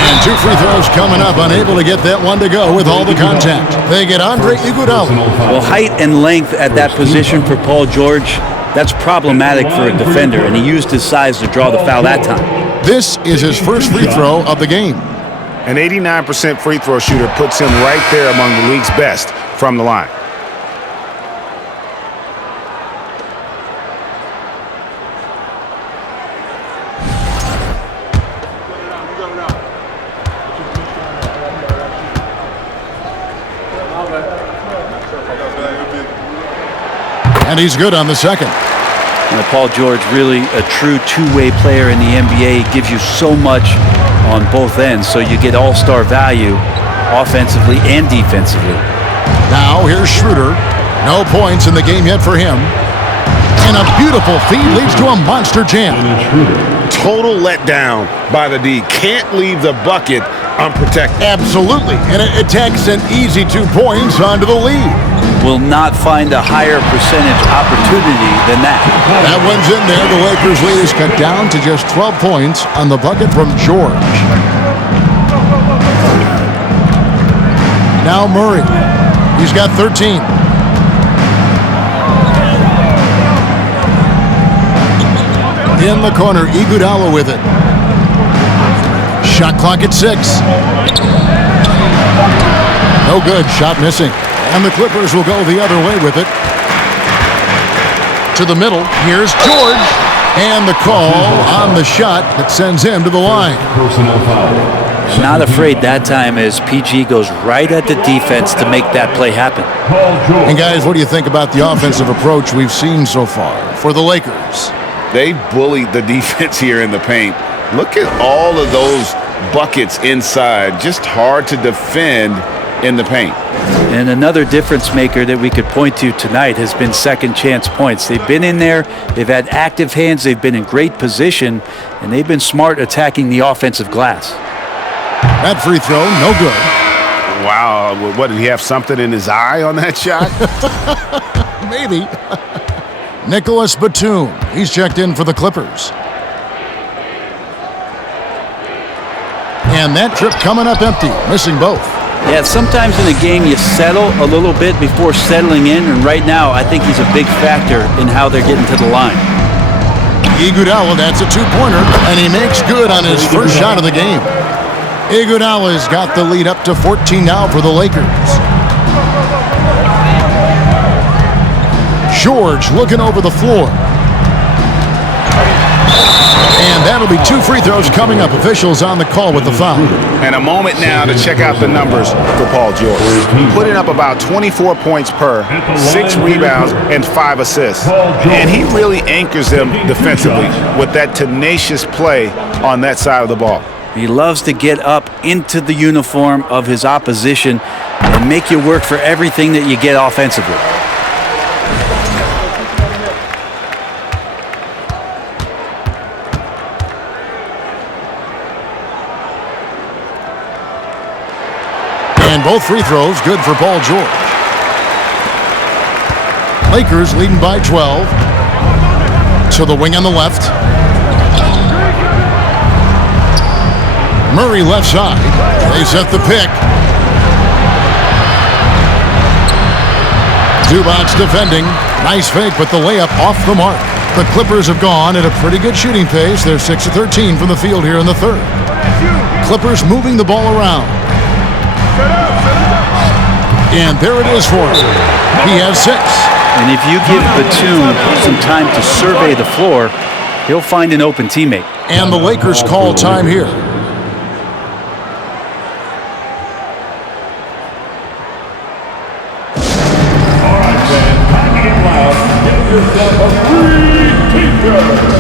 And 2 free throws coming up, unable to get that one to go with all the contact. They get Andre Iguodala. Well, height and length at that position for Paul George, that's problematic for a defender, and he used his size to draw the foul that time. This is his first free throw of the game. An 89% free throw shooter puts him right there among the league's best from the line. And he's good on the second. Paul George, really a true two-way player in the NBA. He gives you so much on both ends, so you get all-star value offensively and defensively. Now here's Schroeder. No points in the game yet for him. And a beautiful feed leads to a monster jam. Total letdown by the D. Can't leave the bucket unprotected. Absolutely. And it takes an easy 2 points onto the lead. Will not find a higher percentage opportunity than that. That one's in there. The Lakers' lead is cut down to just 12 points on the bucket from George. Now Murray. He's got 13. In the corner, Iguodala with it. Shot clock at 6. No good. Shot missing. And the Clippers will go the other way with it. To the middle. Here's George. And the call on the shot that sends him to the line. Personal foul. Not afraid that time as PG goes right at the defense to make that play happen. And guys, what do you think about the offensive approach we've seen so far for the Lakers? They bullied the defense here in the paint. Look at all of those buckets inside. Just hard to defend in the paint. And another difference maker that we could point to tonight has been second chance points. They've been in there, they've had active hands, they've been in great position, and they've been smart attacking the offensive glass. That free throw, no good. Wow, what, did he have something in his eye on that shot? Maybe. Nicholas Batum, he's checked in for the Clippers. And that trip coming up empty, missing both. Yeah, sometimes in a game you settle a little bit before settling in, and right now I think he's a big factor in how they're getting to the line. Iguodala, that's a 2-pointer, and he makes good on his first shot of the game. Iguodala's got the lead up to 14 now for the Lakers. George looking over the floor. And that'll be 2 free throws coming up. Officials on the call with the foul. And a moment now to check out the numbers for Paul George. Putting up about 24 points per, 6 rebounds, and 5 assists. And he really anchors them defensively with that tenacious play on that side of the ball. He loves to get up into the uniform of his opposition and make you work for everything that you get offensively. And both free throws good for Paul George. Lakers leading by 12. To the wing on the left. Murray left side. They set the pick. Zubac's defending. Nice fake, but the layup off the mark. The Clippers have gone at a pretty good shooting pace. They're 6 of 13 from the field here in the third. Clippers moving the ball around. And there it is for him. He has 6. And if you give Batum some time to survey the floor, he'll find an open teammate. And the Lakers call time here. All right, fans, time to get loud. Get yourself a free t-shirt.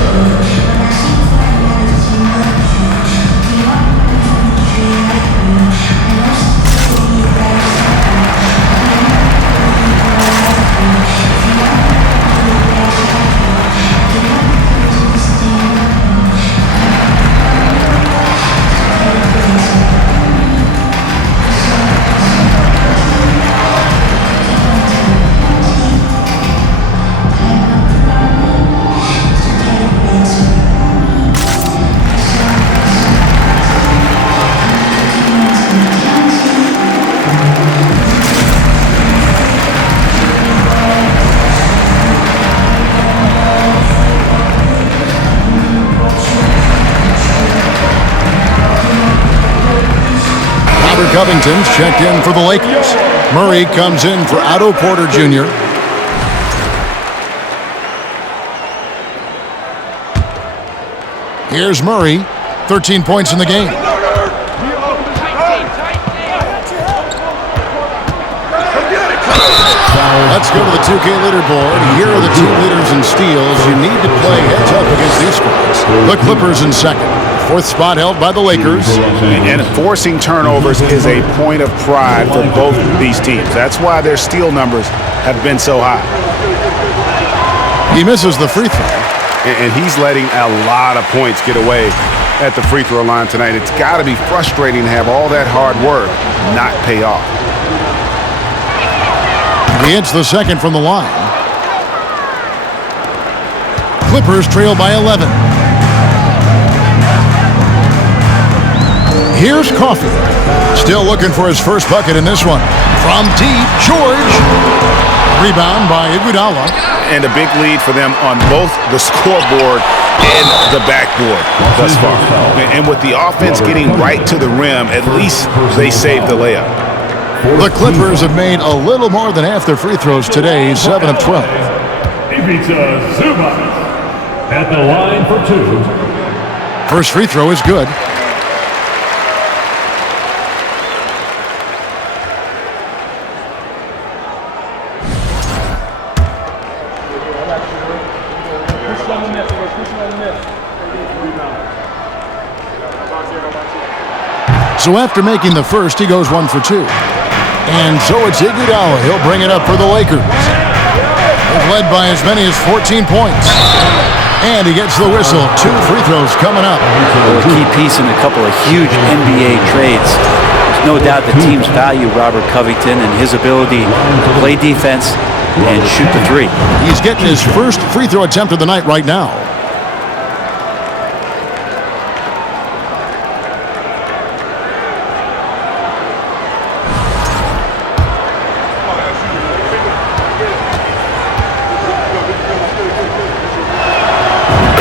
Covington's checked in for the Lakers. Murray comes in for Otto Porter Jr. Here's Murray, 13 points in the game. Let's go to the 2K leaderboard. Here are the team leaders in steals. You need to play heads up against these squads. The Clippers in second. Fourth spot held by the Lakers. And forcing turnovers is a point of pride for both these teams. That's why their steal numbers have been so high. He misses the free throw. And he's letting a lot of points get away at the free throw line tonight. It's got to be frustrating to have all that hard work not pay off. He hits the second from the line. Clippers trail by 11. Here's Coffey. Still looking for his first bucket in this one. From deep, George. Rebound by Iguodala. And a big lead for them on both the scoreboard and the backboard thus far. And with the offense getting right to the rim, at least they saved the layup. The Clippers have made a little more than half their free throws today, 7 of 12. Ivica Zubac at the line for 2. First free throw is good. So after making the first, he goes 1 for 2. And so it's Iguodala. He'll bring it up for the Lakers. They've led by as many as 14 points. And he gets the whistle. 2 free throws coming up. A key piece in a couple of huge NBA trades. There's no doubt the teams value Robert Covington and his ability to play defense and shoot the three. He's getting his first free throw attempt of the night right now.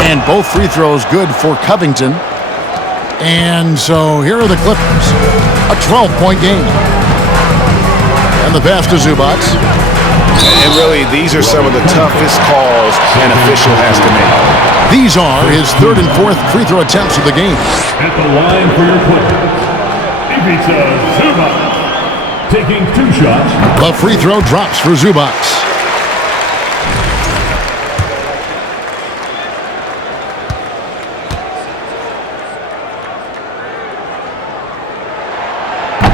And both free throws good for Covington. And so here are the Clippers. A 12-point game. And the pass to Zubac. And really, these are some of the toughest calls an official has to make. These are his third and fourth free throw attempts of the game. At the line for your Clippers, Ivica Zubac taking 2 shots. The free throw drops for Zubac.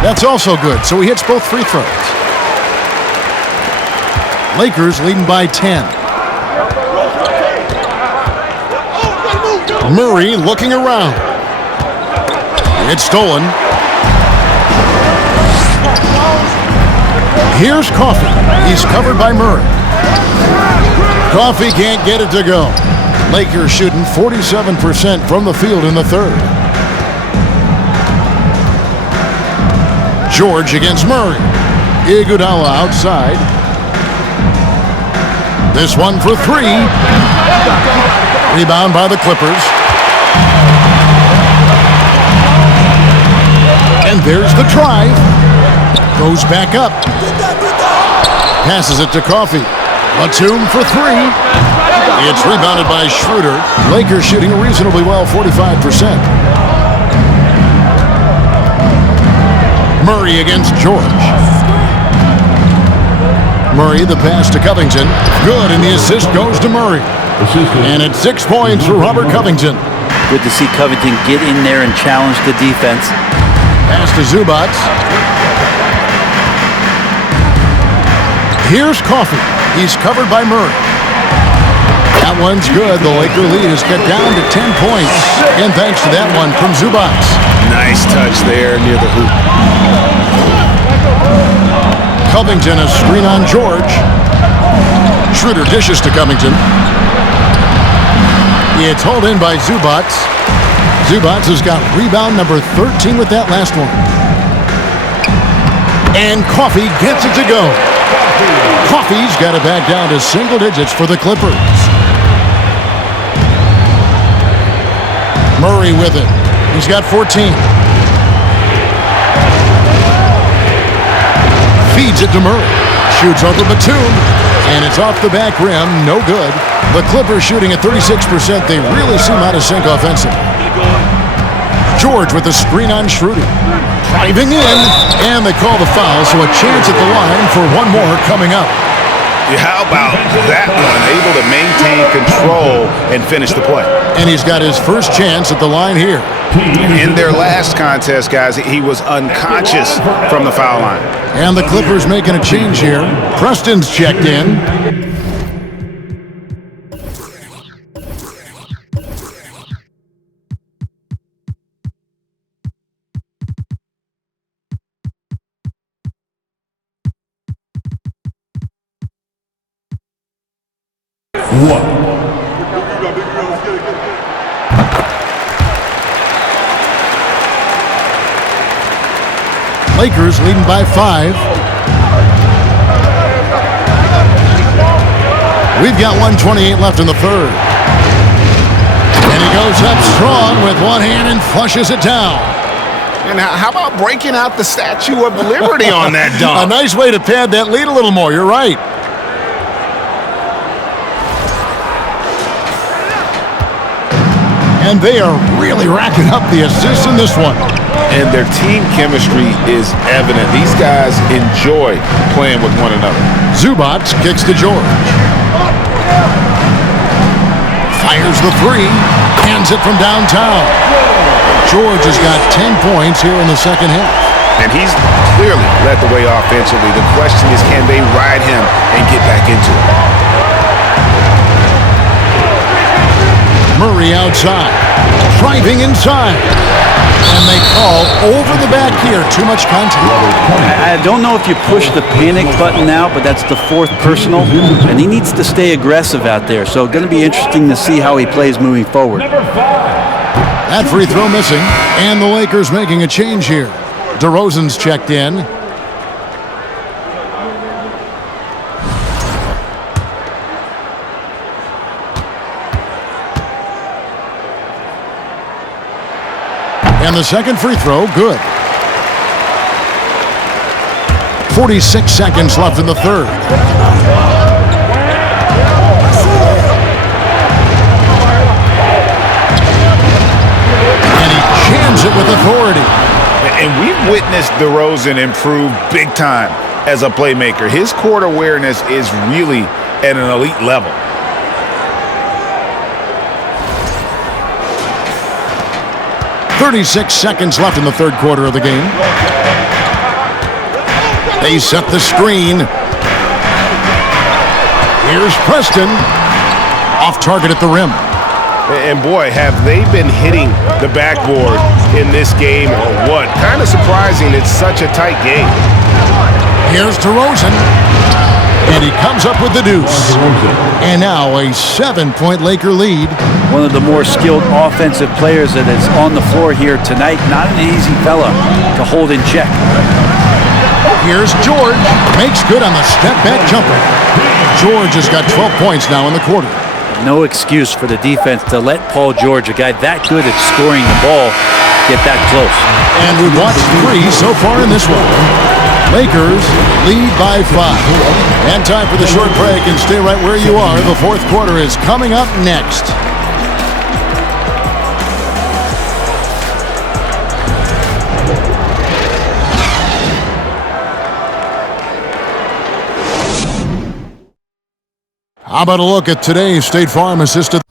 That's also good, so he hits both free throws. Lakers leading by 10. Murray looking around. It's stolen. Here's Coffey. He's covered by Murray. Coffey can't get it to go. Lakers shooting 47% from the field in the third. George against Murray. Iguodala outside. This one for 3. Rebound by the Clippers. And there's the drive. Goes back up. Passes it to Coffey. Batum for 3. It's rebounded by Schroeder. Lakers shooting reasonably well, 45%. Murray against George. Murray, the pass to Covington. Good, and the assist goes to Murray. And it's 6 points for Robert Covington. Good to see Covington get in there and challenge the defense. Pass to Zubac. Here's Coffey. He's covered by Murray. That one's good. The Laker lead is cut down to 10 points. And thanks to that one from Zubac. Nice touch there near the hoop. Covington, a screen on George. Schroeder dishes to Covington. It's hauled in by Zubac. Zubac has got rebound number 13 with that last one. And Coffey gets it to go. Coffey's got it back down to single digits for the Clippers. Murray with it. He's got 14. Feeds it to Murray. Shoots over Batum. And it's off the back rim. No good. The Clippers shooting at 36%. They really seem out of sync offensively. George with the screen on Schroeder. Driving in. And they call the foul, so a chance at the line for one more coming up. Yeah, how about that one? Able to maintain control and finish the play. And he's got his first chance at the line here. In their last contest, guys, he was unconscious from the foul line. And the Clippers making a change here. Preston's checked in. Lakers leading by 5. We've got 1:28 left in the third. And he goes up strong with one hand and flushes it down. And how about breaking out the Statue of Liberty on that dunk? A nice way to pad that lead a little more. You're right. And they are really racking up the assists in this one. And their team chemistry is evident. These guys enjoy playing with one another. Zubac kicks to George. Fires the three. Hands it from downtown. George has got 10 points here in the second half. And he's clearly led the way offensively. The question is, can they ride him and get back into it? Murray outside. Driving inside. And they call over the back here. Too much contact. I don't know if you push the panic button now, but that's the 4th personal, and he needs to stay aggressive out there. So going to be interesting to see how he plays moving forward. That free throw missing, and the Lakers making a change here. DeRozan's checked in. And the second free throw, good. 46 seconds left in the third. And he jams it with authority. And we've witnessed DeRozan improve big time as a playmaker. His court awareness is really at an elite level. .36 seconds left in the third quarter of the game. They set the screen. Here's Preston. Off target at the rim. And boy, have they been hitting the backboard in this game or what? Kind of surprising. It's such a tight game. Here's DeRozan. And he comes up with the deuce. And now a 7-point Laker lead. One of the more skilled offensive players that is on the floor here tonight. Not an easy fella to hold in check. Here's George. Makes good on the step-back jumper. George has got 12 points now in the quarter. No excuse for the defense to let Paul George, a guy that good at scoring the ball, get that close. And we've watched 3 so far in this one. Lakers lead by 5. And time for the short break, and stay right where you are. The fourth quarter is coming up next. How about a look at today's State Farm assisted?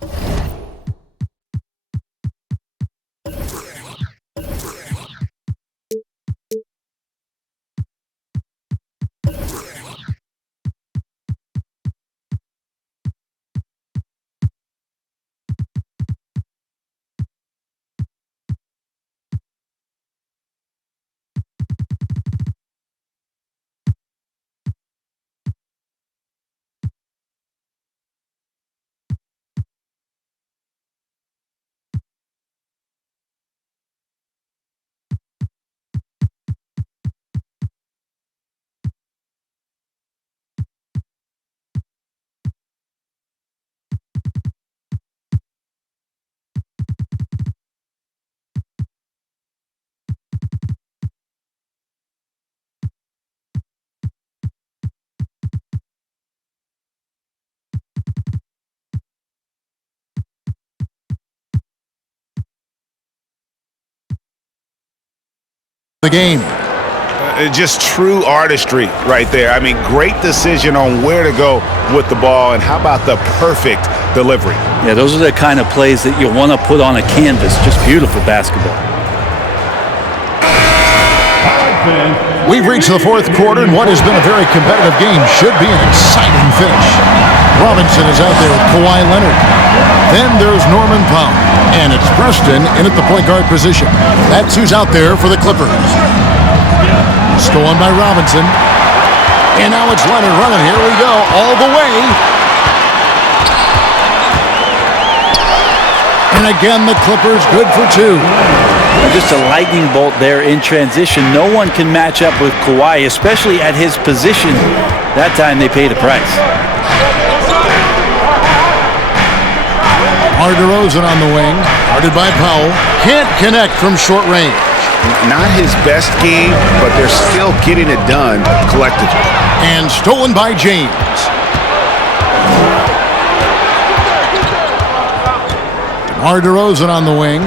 the game. Just true artistry right there. I mean, great decision on where to go with the ball, and how about the perfect delivery? Yeah, those are the kind of plays that you want to put on a canvas. Just beautiful basketball. We've reached the fourth quarter, and what has been a very competitive game should be an exciting finish. Robinson is out there with Kawhi Leonard. Then there's Norman Powell, and it's Preston in at the point guard position. That's who's out there for the Clippers. Stolen by Robinson. And now it's Leonard running. Here we go, all the way. And again, the Clippers good for two. Just a lightning bolt there in transition. No one can match up with Kawhi, especially at his position. That time they paid a price. DeRozan on the wing. Guarded by Powell. Can't connect from short range. Not his best game, but they're still getting it done collectively. And stolen by James. DeRozan on the wing.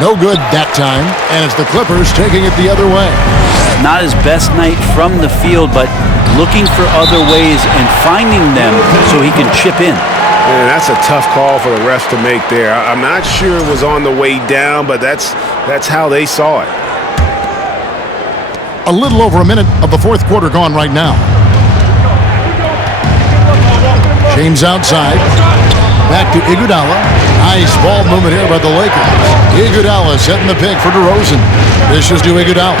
No good that time, and it's the Clippers taking it the other way. Not his best night from the field, but looking for other ways and finding them so he can chip in. Man, that's a tough call for the refs to make there. I'm not sure it was on the way down, but that's how they saw it. A little over a minute of the fourth quarter gone right now. James outside. Back to Iguodala. Nice ball movement here by the Lakers. Iguodala setting the pick for DeRozan. This is to Iguodala.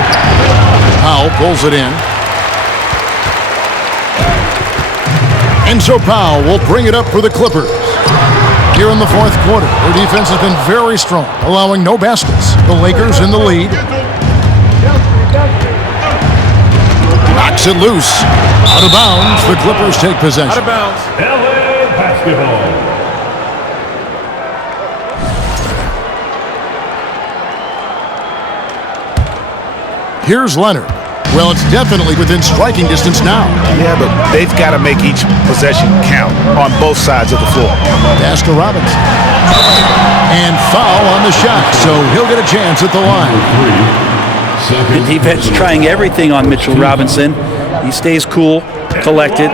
Powell pulls it in. And so Powell will bring it up for the Clippers. Here in the fourth quarter, their defense has been very strong, allowing no baskets. The Lakers in the lead. Knocks it loose. Out of bounds. The Clippers take possession. Out of bounds. LA basketball. Here's Leonard. Well, it's definitely within striking distance now. Yeah, but they've got to make each possession count on both sides of the floor. Pass to Robinson. And foul on the shot, so he'll get a chance at the line. The defense trying everything on Mitchell Robinson. He stays cool, collected.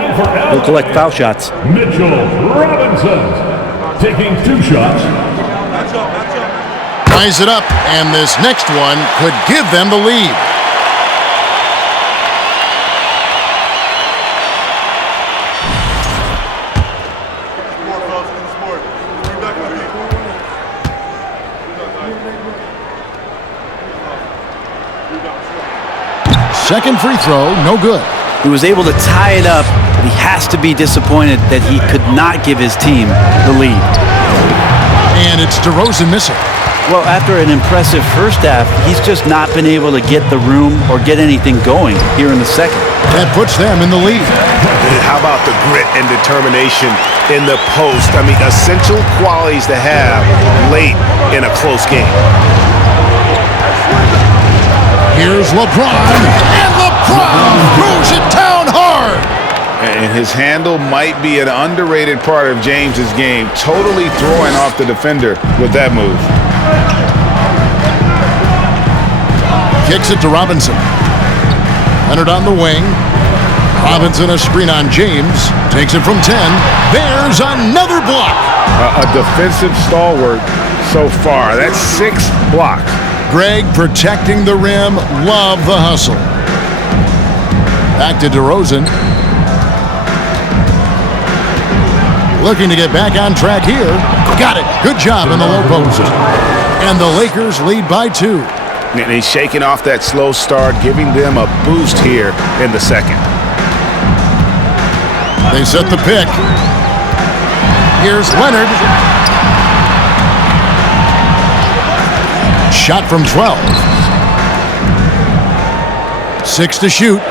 He'll collect foul shots. Mitchell Robinson taking 2 shots. Ties it up, and this next one could give them the lead. Second free throw, no good. He was able to tie it up, but he has to be disappointed that he could not give his team the lead. And it's DeRozan missing. Well, after an impressive first half, he's just not been able to get the room or get anything going here in the second. That puts them in the lead. How about the grit and determination in the post? I mean, essential qualities to have late in a close game. Here's LeBron, and LeBron throws it down hard. And his handle might be an underrated part of James's game, totally throwing off the defender with that move. Kicks it to Robinson. Leonard on the wing. Robinson a screen on James. Takes it from 10. There's another block. A defensive stalwart so far. That's 6 blocks. Greg protecting the rim. Love the hustle. Back to DeRozan. Looking to get back on track here. Got it. Good job in the low post. And the Lakers lead by 2. And he's shaking off that slow start, giving them a boost here in the second. They set the pick. Here's Leonard. Shot from 12. 6 to shoot.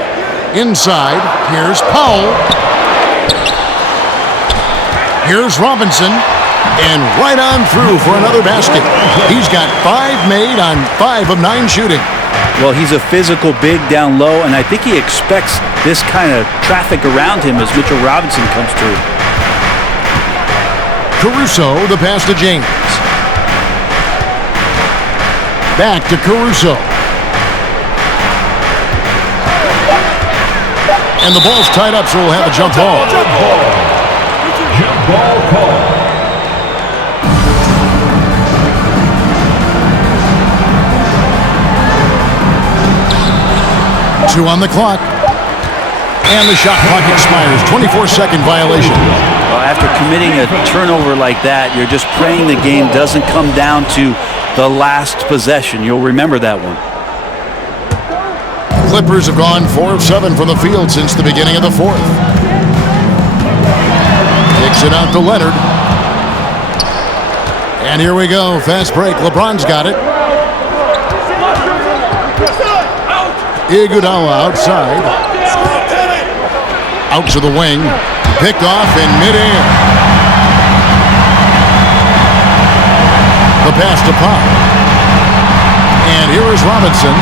Inside. Here's Powell. Here's Robinson. And right on through for another basket. He's got 5 made on 5 of 9 shooting. Well, he's a physical big down low, and I think he expects this kind of traffic around him as Mitchell Robinson comes through. Caruso, the pass to James. Back to Caruso. And the ball's tied up, so we'll have a jump ball. Jump ball call. 2 on the clock. And the shot clock expires. 24-second violation. Well, after committing a turnover like that, you're just praying the game doesn't come down to the last possession. You'll remember that one. Clippers have gone 4 of 7 from the field since the beginning of the fourth. Kicks it out to Leonard. And here we go. Fast break. LeBron's got it. Iguodala outside. Out to the wing. Picked off in midair. The pass to Pop. And here is Robinson.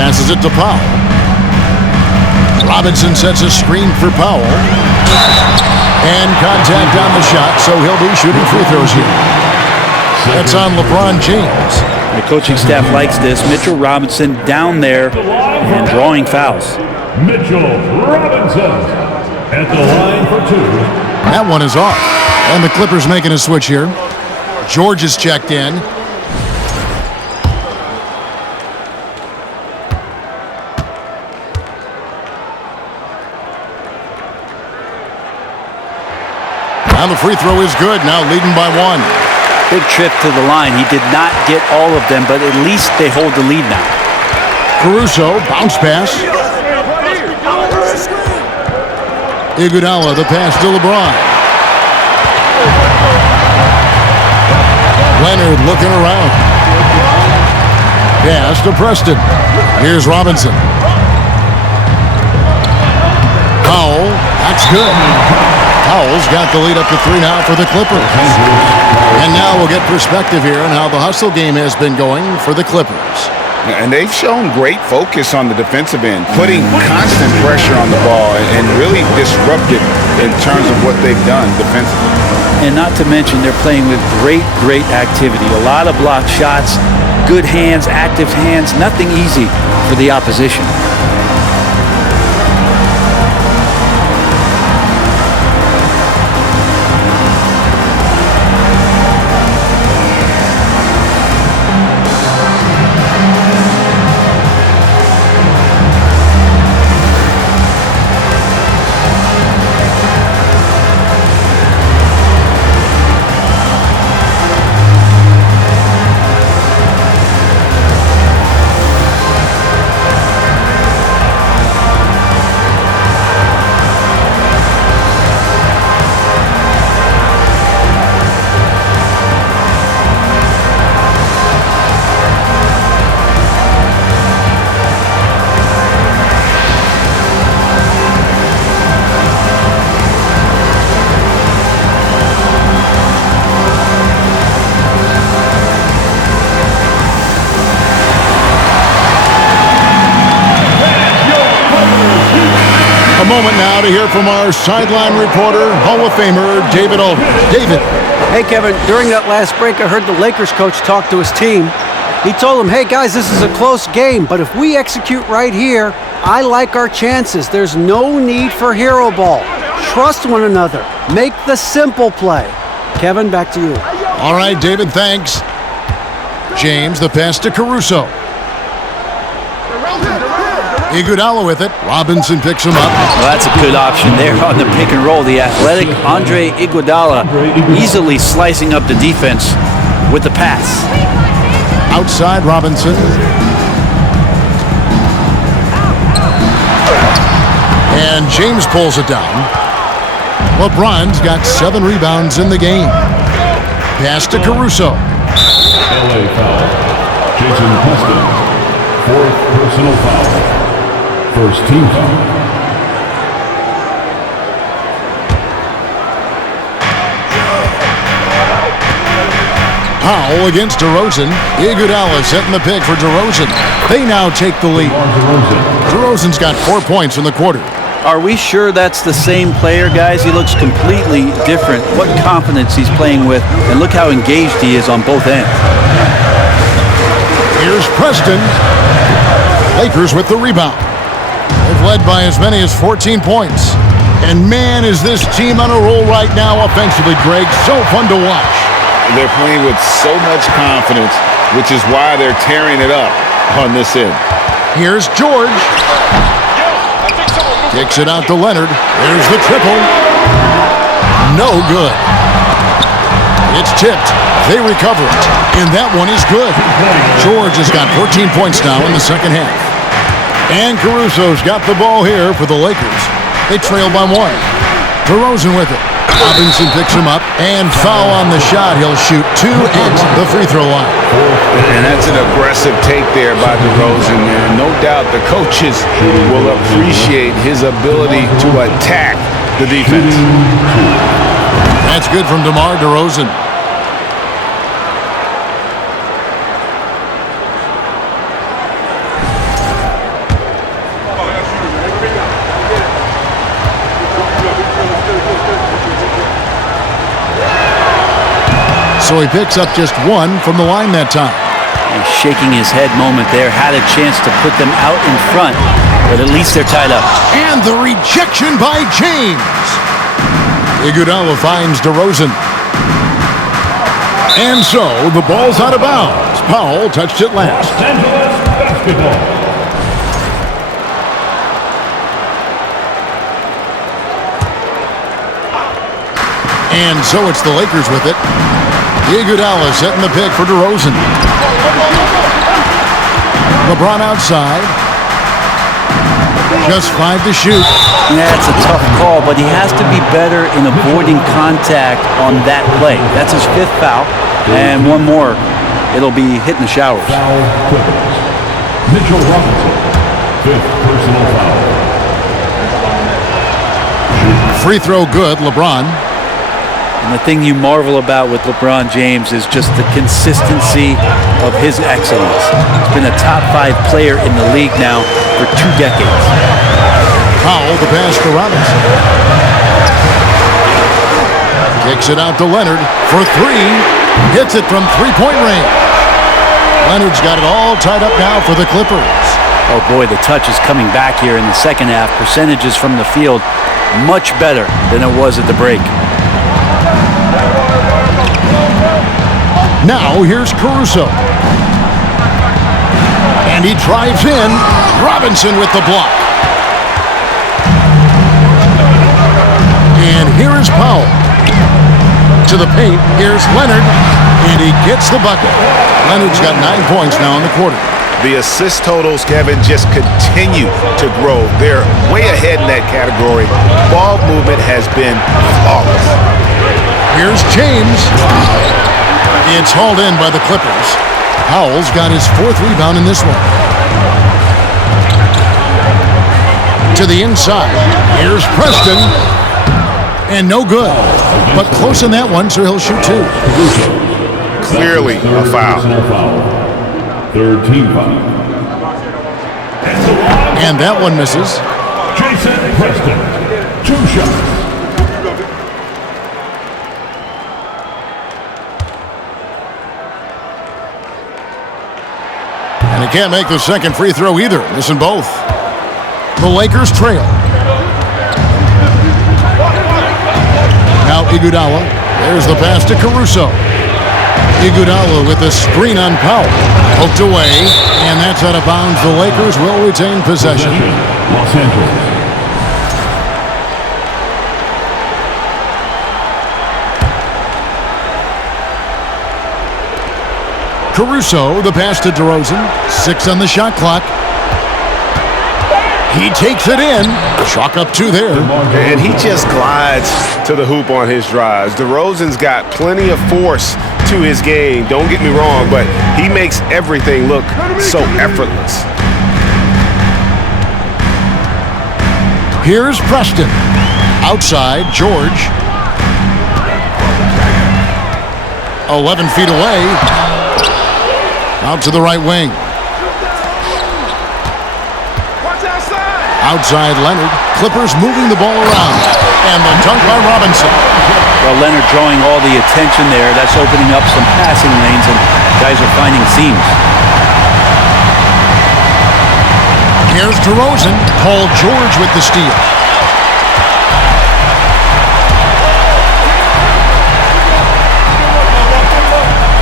Passes it to Powell. Robinson sets a screen for Powell. And contact on the shot, so he'll be shooting free throws here. That's on LeBron James. The coaching staff likes this. Mitchell Robinson down there and drawing fouls. Mitchell Robinson at the line for 2. That one is off. And the Clippers making a switch here. George is checked in. And the free throw is good, now leading by 1. Big trip to the line. He did not get all of them, but at least they hold the lead now. Caruso, bounce pass. Iguodala, the pass to LeBron. Leonard looking around. Pass to Preston. Here's Robinson. Powell, that's good. Powell's got the lead up to 3 now for the Clippers. And now we'll get perspective here on how the hustle game has been going for the Clippers. And they've shown great focus on the defensive end, putting constant pressure on the ball and really disrupted in terms of what they've done defensively. And not to mention they're playing with great activity. A lot of blocked shots, good hands, active hands, nothing easy for the opposition. Moment now to hear from our sideline reporter, Hall of Famer David Aldridge. David. Hey, Kevin, during that last break, I heard the Lakers coach talk to his team. He told them, hey, guys, this is a close game, but if we execute right here, I like our chances. There's no need for hero ball. Trust one another. Make the simple play. Kevin, back to you. All right, David, thanks. James, the pass to Caruso. Iguodala with it. Robinson picks him up. Well, that's a good option there on the pick and roll. The athletic Andre Iguodala easily slicing up the defense with the pass. Outside Robinson. And James pulls it down. LeBron's got 7 rebounds in the game. Pass to Caruso. LA foul. Jason Preston. 4th personal foul. First team foul. Powell against DeRozan. Iguodala setting the pick for DeRozan. They now take the lead. DeRozan's got 4 points in the quarter. Are we sure that's the same player, guys? He looks completely different. What confidence he's playing with, and look how engaged he is on both ends. Here's Preston. Lakers with the rebound. They've led by as many as 14 points. And man, is this team on a roll right now offensively, Greg. So fun to watch. They're playing with so much confidence, which is why they're tearing it up on this end. Here's George. Kicks it out to Leonard. There's the triple. No good. It's tipped. They recover it. And that one is good. George has got 14 points now in the second half. And Caruso's got the ball here for the Lakers. They trail by one. DeRozan with it. Robinson picks him up, and foul on the shot. He'll shoot 2 at the free throw line. And that's an aggressive take there by DeRozan. And no doubt the coaches will appreciate his ability to attack the defense. That's good from DeMar DeRozan. So he picks up just one from the line that time. And shaking his head moment there. Had a chance to put them out in front, but at least they're tied up. And the rejection by James. Iguodala finds DeRozan. And so the ball's out of bounds. Powell touched it last. Los Angeles basketball. And so it's the Lakers with it. Iguodala setting the pick for DeRozan. LeBron outside. Just 5 to shoot. Yeah, it's a tough call, but he has to be better in avoiding contact on that play. That's his 5th foul, and one more. It'll be hitting the showers. Foul Clippers. Mitchell Robinson, 5th personal foul. Free throw good, LeBron. And the thing you marvel about with LeBron James is just the consistency of his excellence. He's been a top 5 player in the league now for 2 decades. Powell, the pass to Robinson. Kicks it out to Leonard for 3. Hits it from 3-point range. Leonard's got it all tied up now for the Clippers. Oh boy, the touch is coming back here in the second half. Percentages from the field much better than it was at the break. Now here's Caruso. And he drives in. Robinson with the block. And here is Powell. To the paint. Here's Leonard. And he gets the bucket. Leonard's got 9 points now in the quarter. The assist totals, Kevin, just continue to grow. They're way ahead in that category. Ball movement has been flawless. Here's James. It's hauled in by the Clippers. Powell's got his 4th rebound in this one. To the inside. Here's Preston. And no good. But close in that one, so he'll shoot 2. Clearly a foul. 3rd team foul. And that one misses. Jason Preston, 2 shots. And he can't make the second free throw either. Missing both. The Lakers trail. Now Iguodala. There's the pass to Caruso. Iguodala with the screen on Powell. Poked away, and that's out of bounds. The Lakers will retain possession. Los Angeles. Caruso, the pass to DeRozan. 6 on the shot clock. He takes it in. Chalk up 2 there. And he just glides to the hoop on his drives. DeRozan's got plenty of force to his game. Don't get me wrong, but he makes everything look so effortless. Here's Preston. Outside, George. 11 feet away. Out to the right wing. Outside Leonard. Clippers moving the ball around. And the dunk by Robinson. Well, Leonard drawing all the attention there. That's opening up some passing lanes, and guys are finding seams. Here's DeRozan. Paul George with the steal.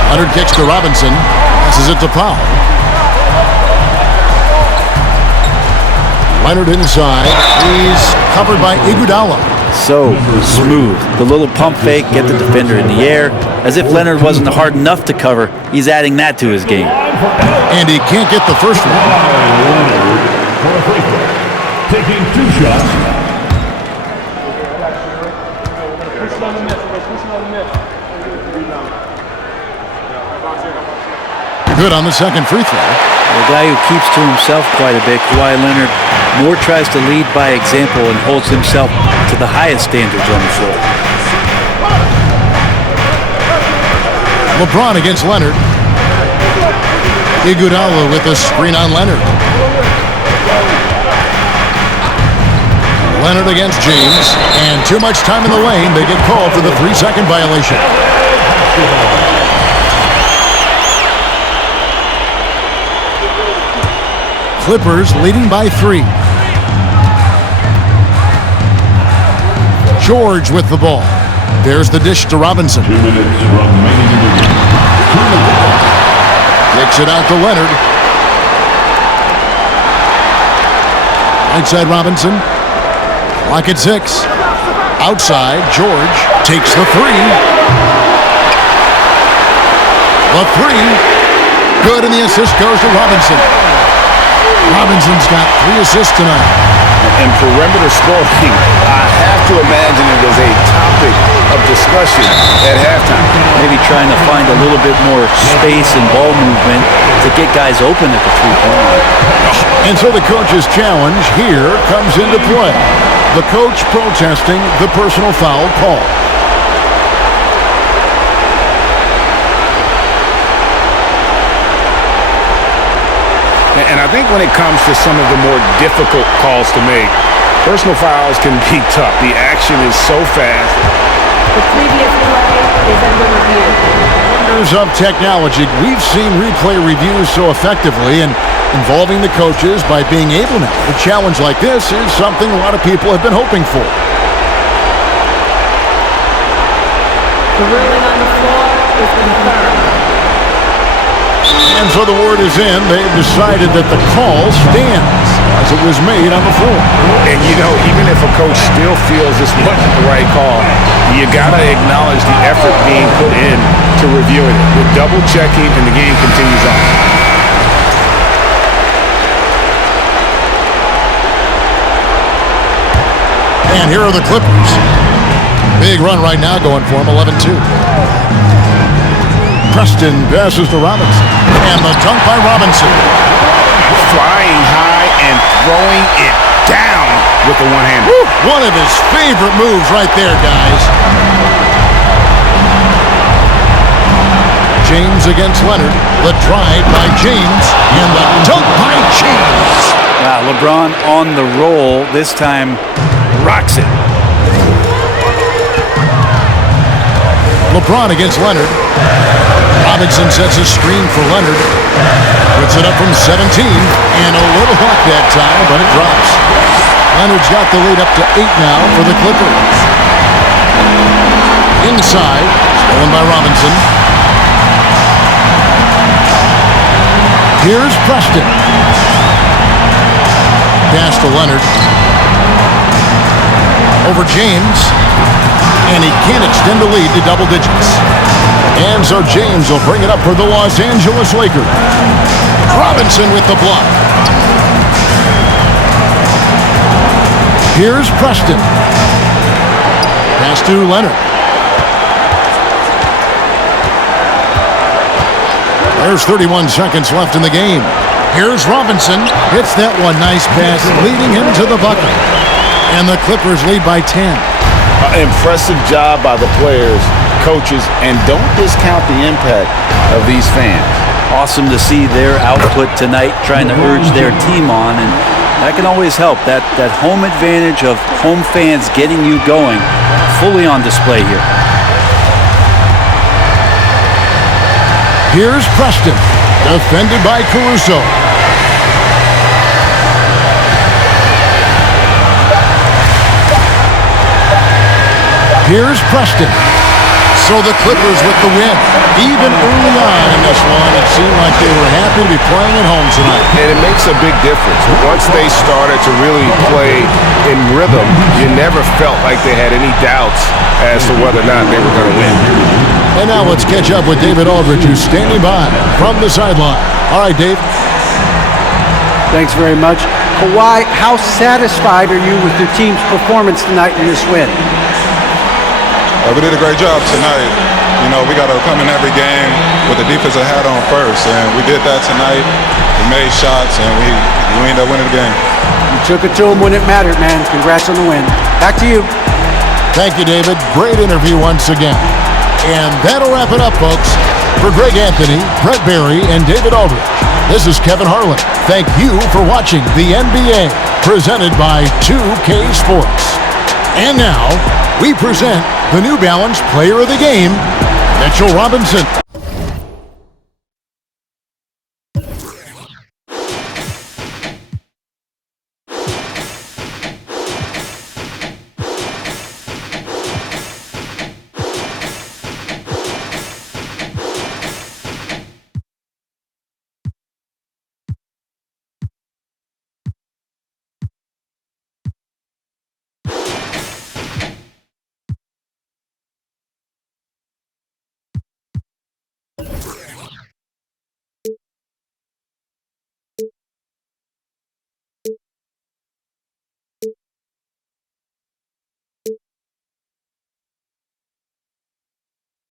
Leonard kicks to Robinson. Passes it to Powell. Leonard inside. He's covered by Iguodala. So smooth. The little pump fake, get the defender in the air. As if Leonard wasn't hard enough to cover, he's adding that to his game. And he can't get the first one. Taking 2 shots. Good on the second free throw. The guy who keeps to himself quite a bit, Kawhi Leonard, more tries to lead by example and holds himself to the highest standards on the floor. LeBron against Leonard. Iguodala with a screen on Leonard. Leonard against James. And too much time in the lane. They get called for the 3-second violation. Clippers leading by 3. George with the ball. There's the dish to Robinson. 2 minutes remaining in the game. Kicks it out to Leonard. Right side Robinson. Clock at 6. Outside, George takes the 3. The 3. Good, and the assist goes to Robinson. Robinson's got 3 assists tonight. And perimeter scoring, I have to imagine it was a topic of discussion at halftime. Maybe trying to find a little bit more space and ball movement to get guys open at the three-point line. And so the coach's challenge here comes into play. The coach protesting the personal foul call. And I think when it comes to some of the more difficult calls to make, personal fouls can be tough. The action is so fast. The previous play is under review. Wonders of technology. We've seen replay reviews so effectively and involving the coaches by being able now. A challenge like this is something a lot of people have been hoping for. The ruling on the floor is confirmed. And so the word is in. They've decided that the call stands as it was made on the floor. And, you know, even if a coach still feels this wasn't the right call, you got to acknowledge the effort being put in to reviewing it. With double checking, and the game continues on. And here are the Clippers. Big run right now going for them, 11-2. Preston passes to Robinson. And the dunk by Robinson. Flying high and throwing it down with the one-hander. One of his favorite moves right there, guys. James against Leonard. The drive by James. And the dunk by James. Wow, LeBron on the roll. This time, rocks it. LeBron against Leonard. Robinson sets a screen for Leonard. Puts it up from 17. And a little luck that time, but it drops. Leonard's got the lead up to 8 now for the Clippers. Inside. Stolen by Robinson. Here's Preston. Pass to Leonard. Over James. And he can't extend the lead to double digits. And so James will bring it up for the Los Angeles Lakers. Robinson with the block. Here's Preston. Pass to Leonard. There's 31 seconds left in the game. Here's Robinson. Hits that one. Nice pass, leading him to the bucket. And the Clippers lead by 10. Impressive job by the players, coaches, and don't discount the impact of these fans. Awesome to see their output tonight, trying to urge their team on, and That can always help. That home advantage of home fans getting you going, fully on display here. Here's Preston, defended by Caruso. Here's Preston. So the Clippers with the win. Even early on in this one, it seemed like they were happy to be playing at home tonight. And it makes a big difference. Once they started to really play in rhythm, you never felt like they had any doubts as to whether or not they were going to win. And now let's catch up with David Aldridge, who's standing by from the sideline. All right, Dave. Thanks very much. Kawhi, how satisfied are you with your team's performance tonight in this win? We did a great job tonight. You know, we got to come in every game with the defensive hat on first, and we did that tonight. We made shots, and we ended up winning the game. You took it to them when it mattered, man. Congrats on the win. Back to you. Thank you, David. Great interview once again. And that'll wrap it up, folks. For Greg Anthony, Brett Barry, and David Aldridge, this is Kevin Harlan. Thank you for watching the NBA, presented by 2K Sports. And now, we present the New Balance Player of the Game, Mitchell Robinson.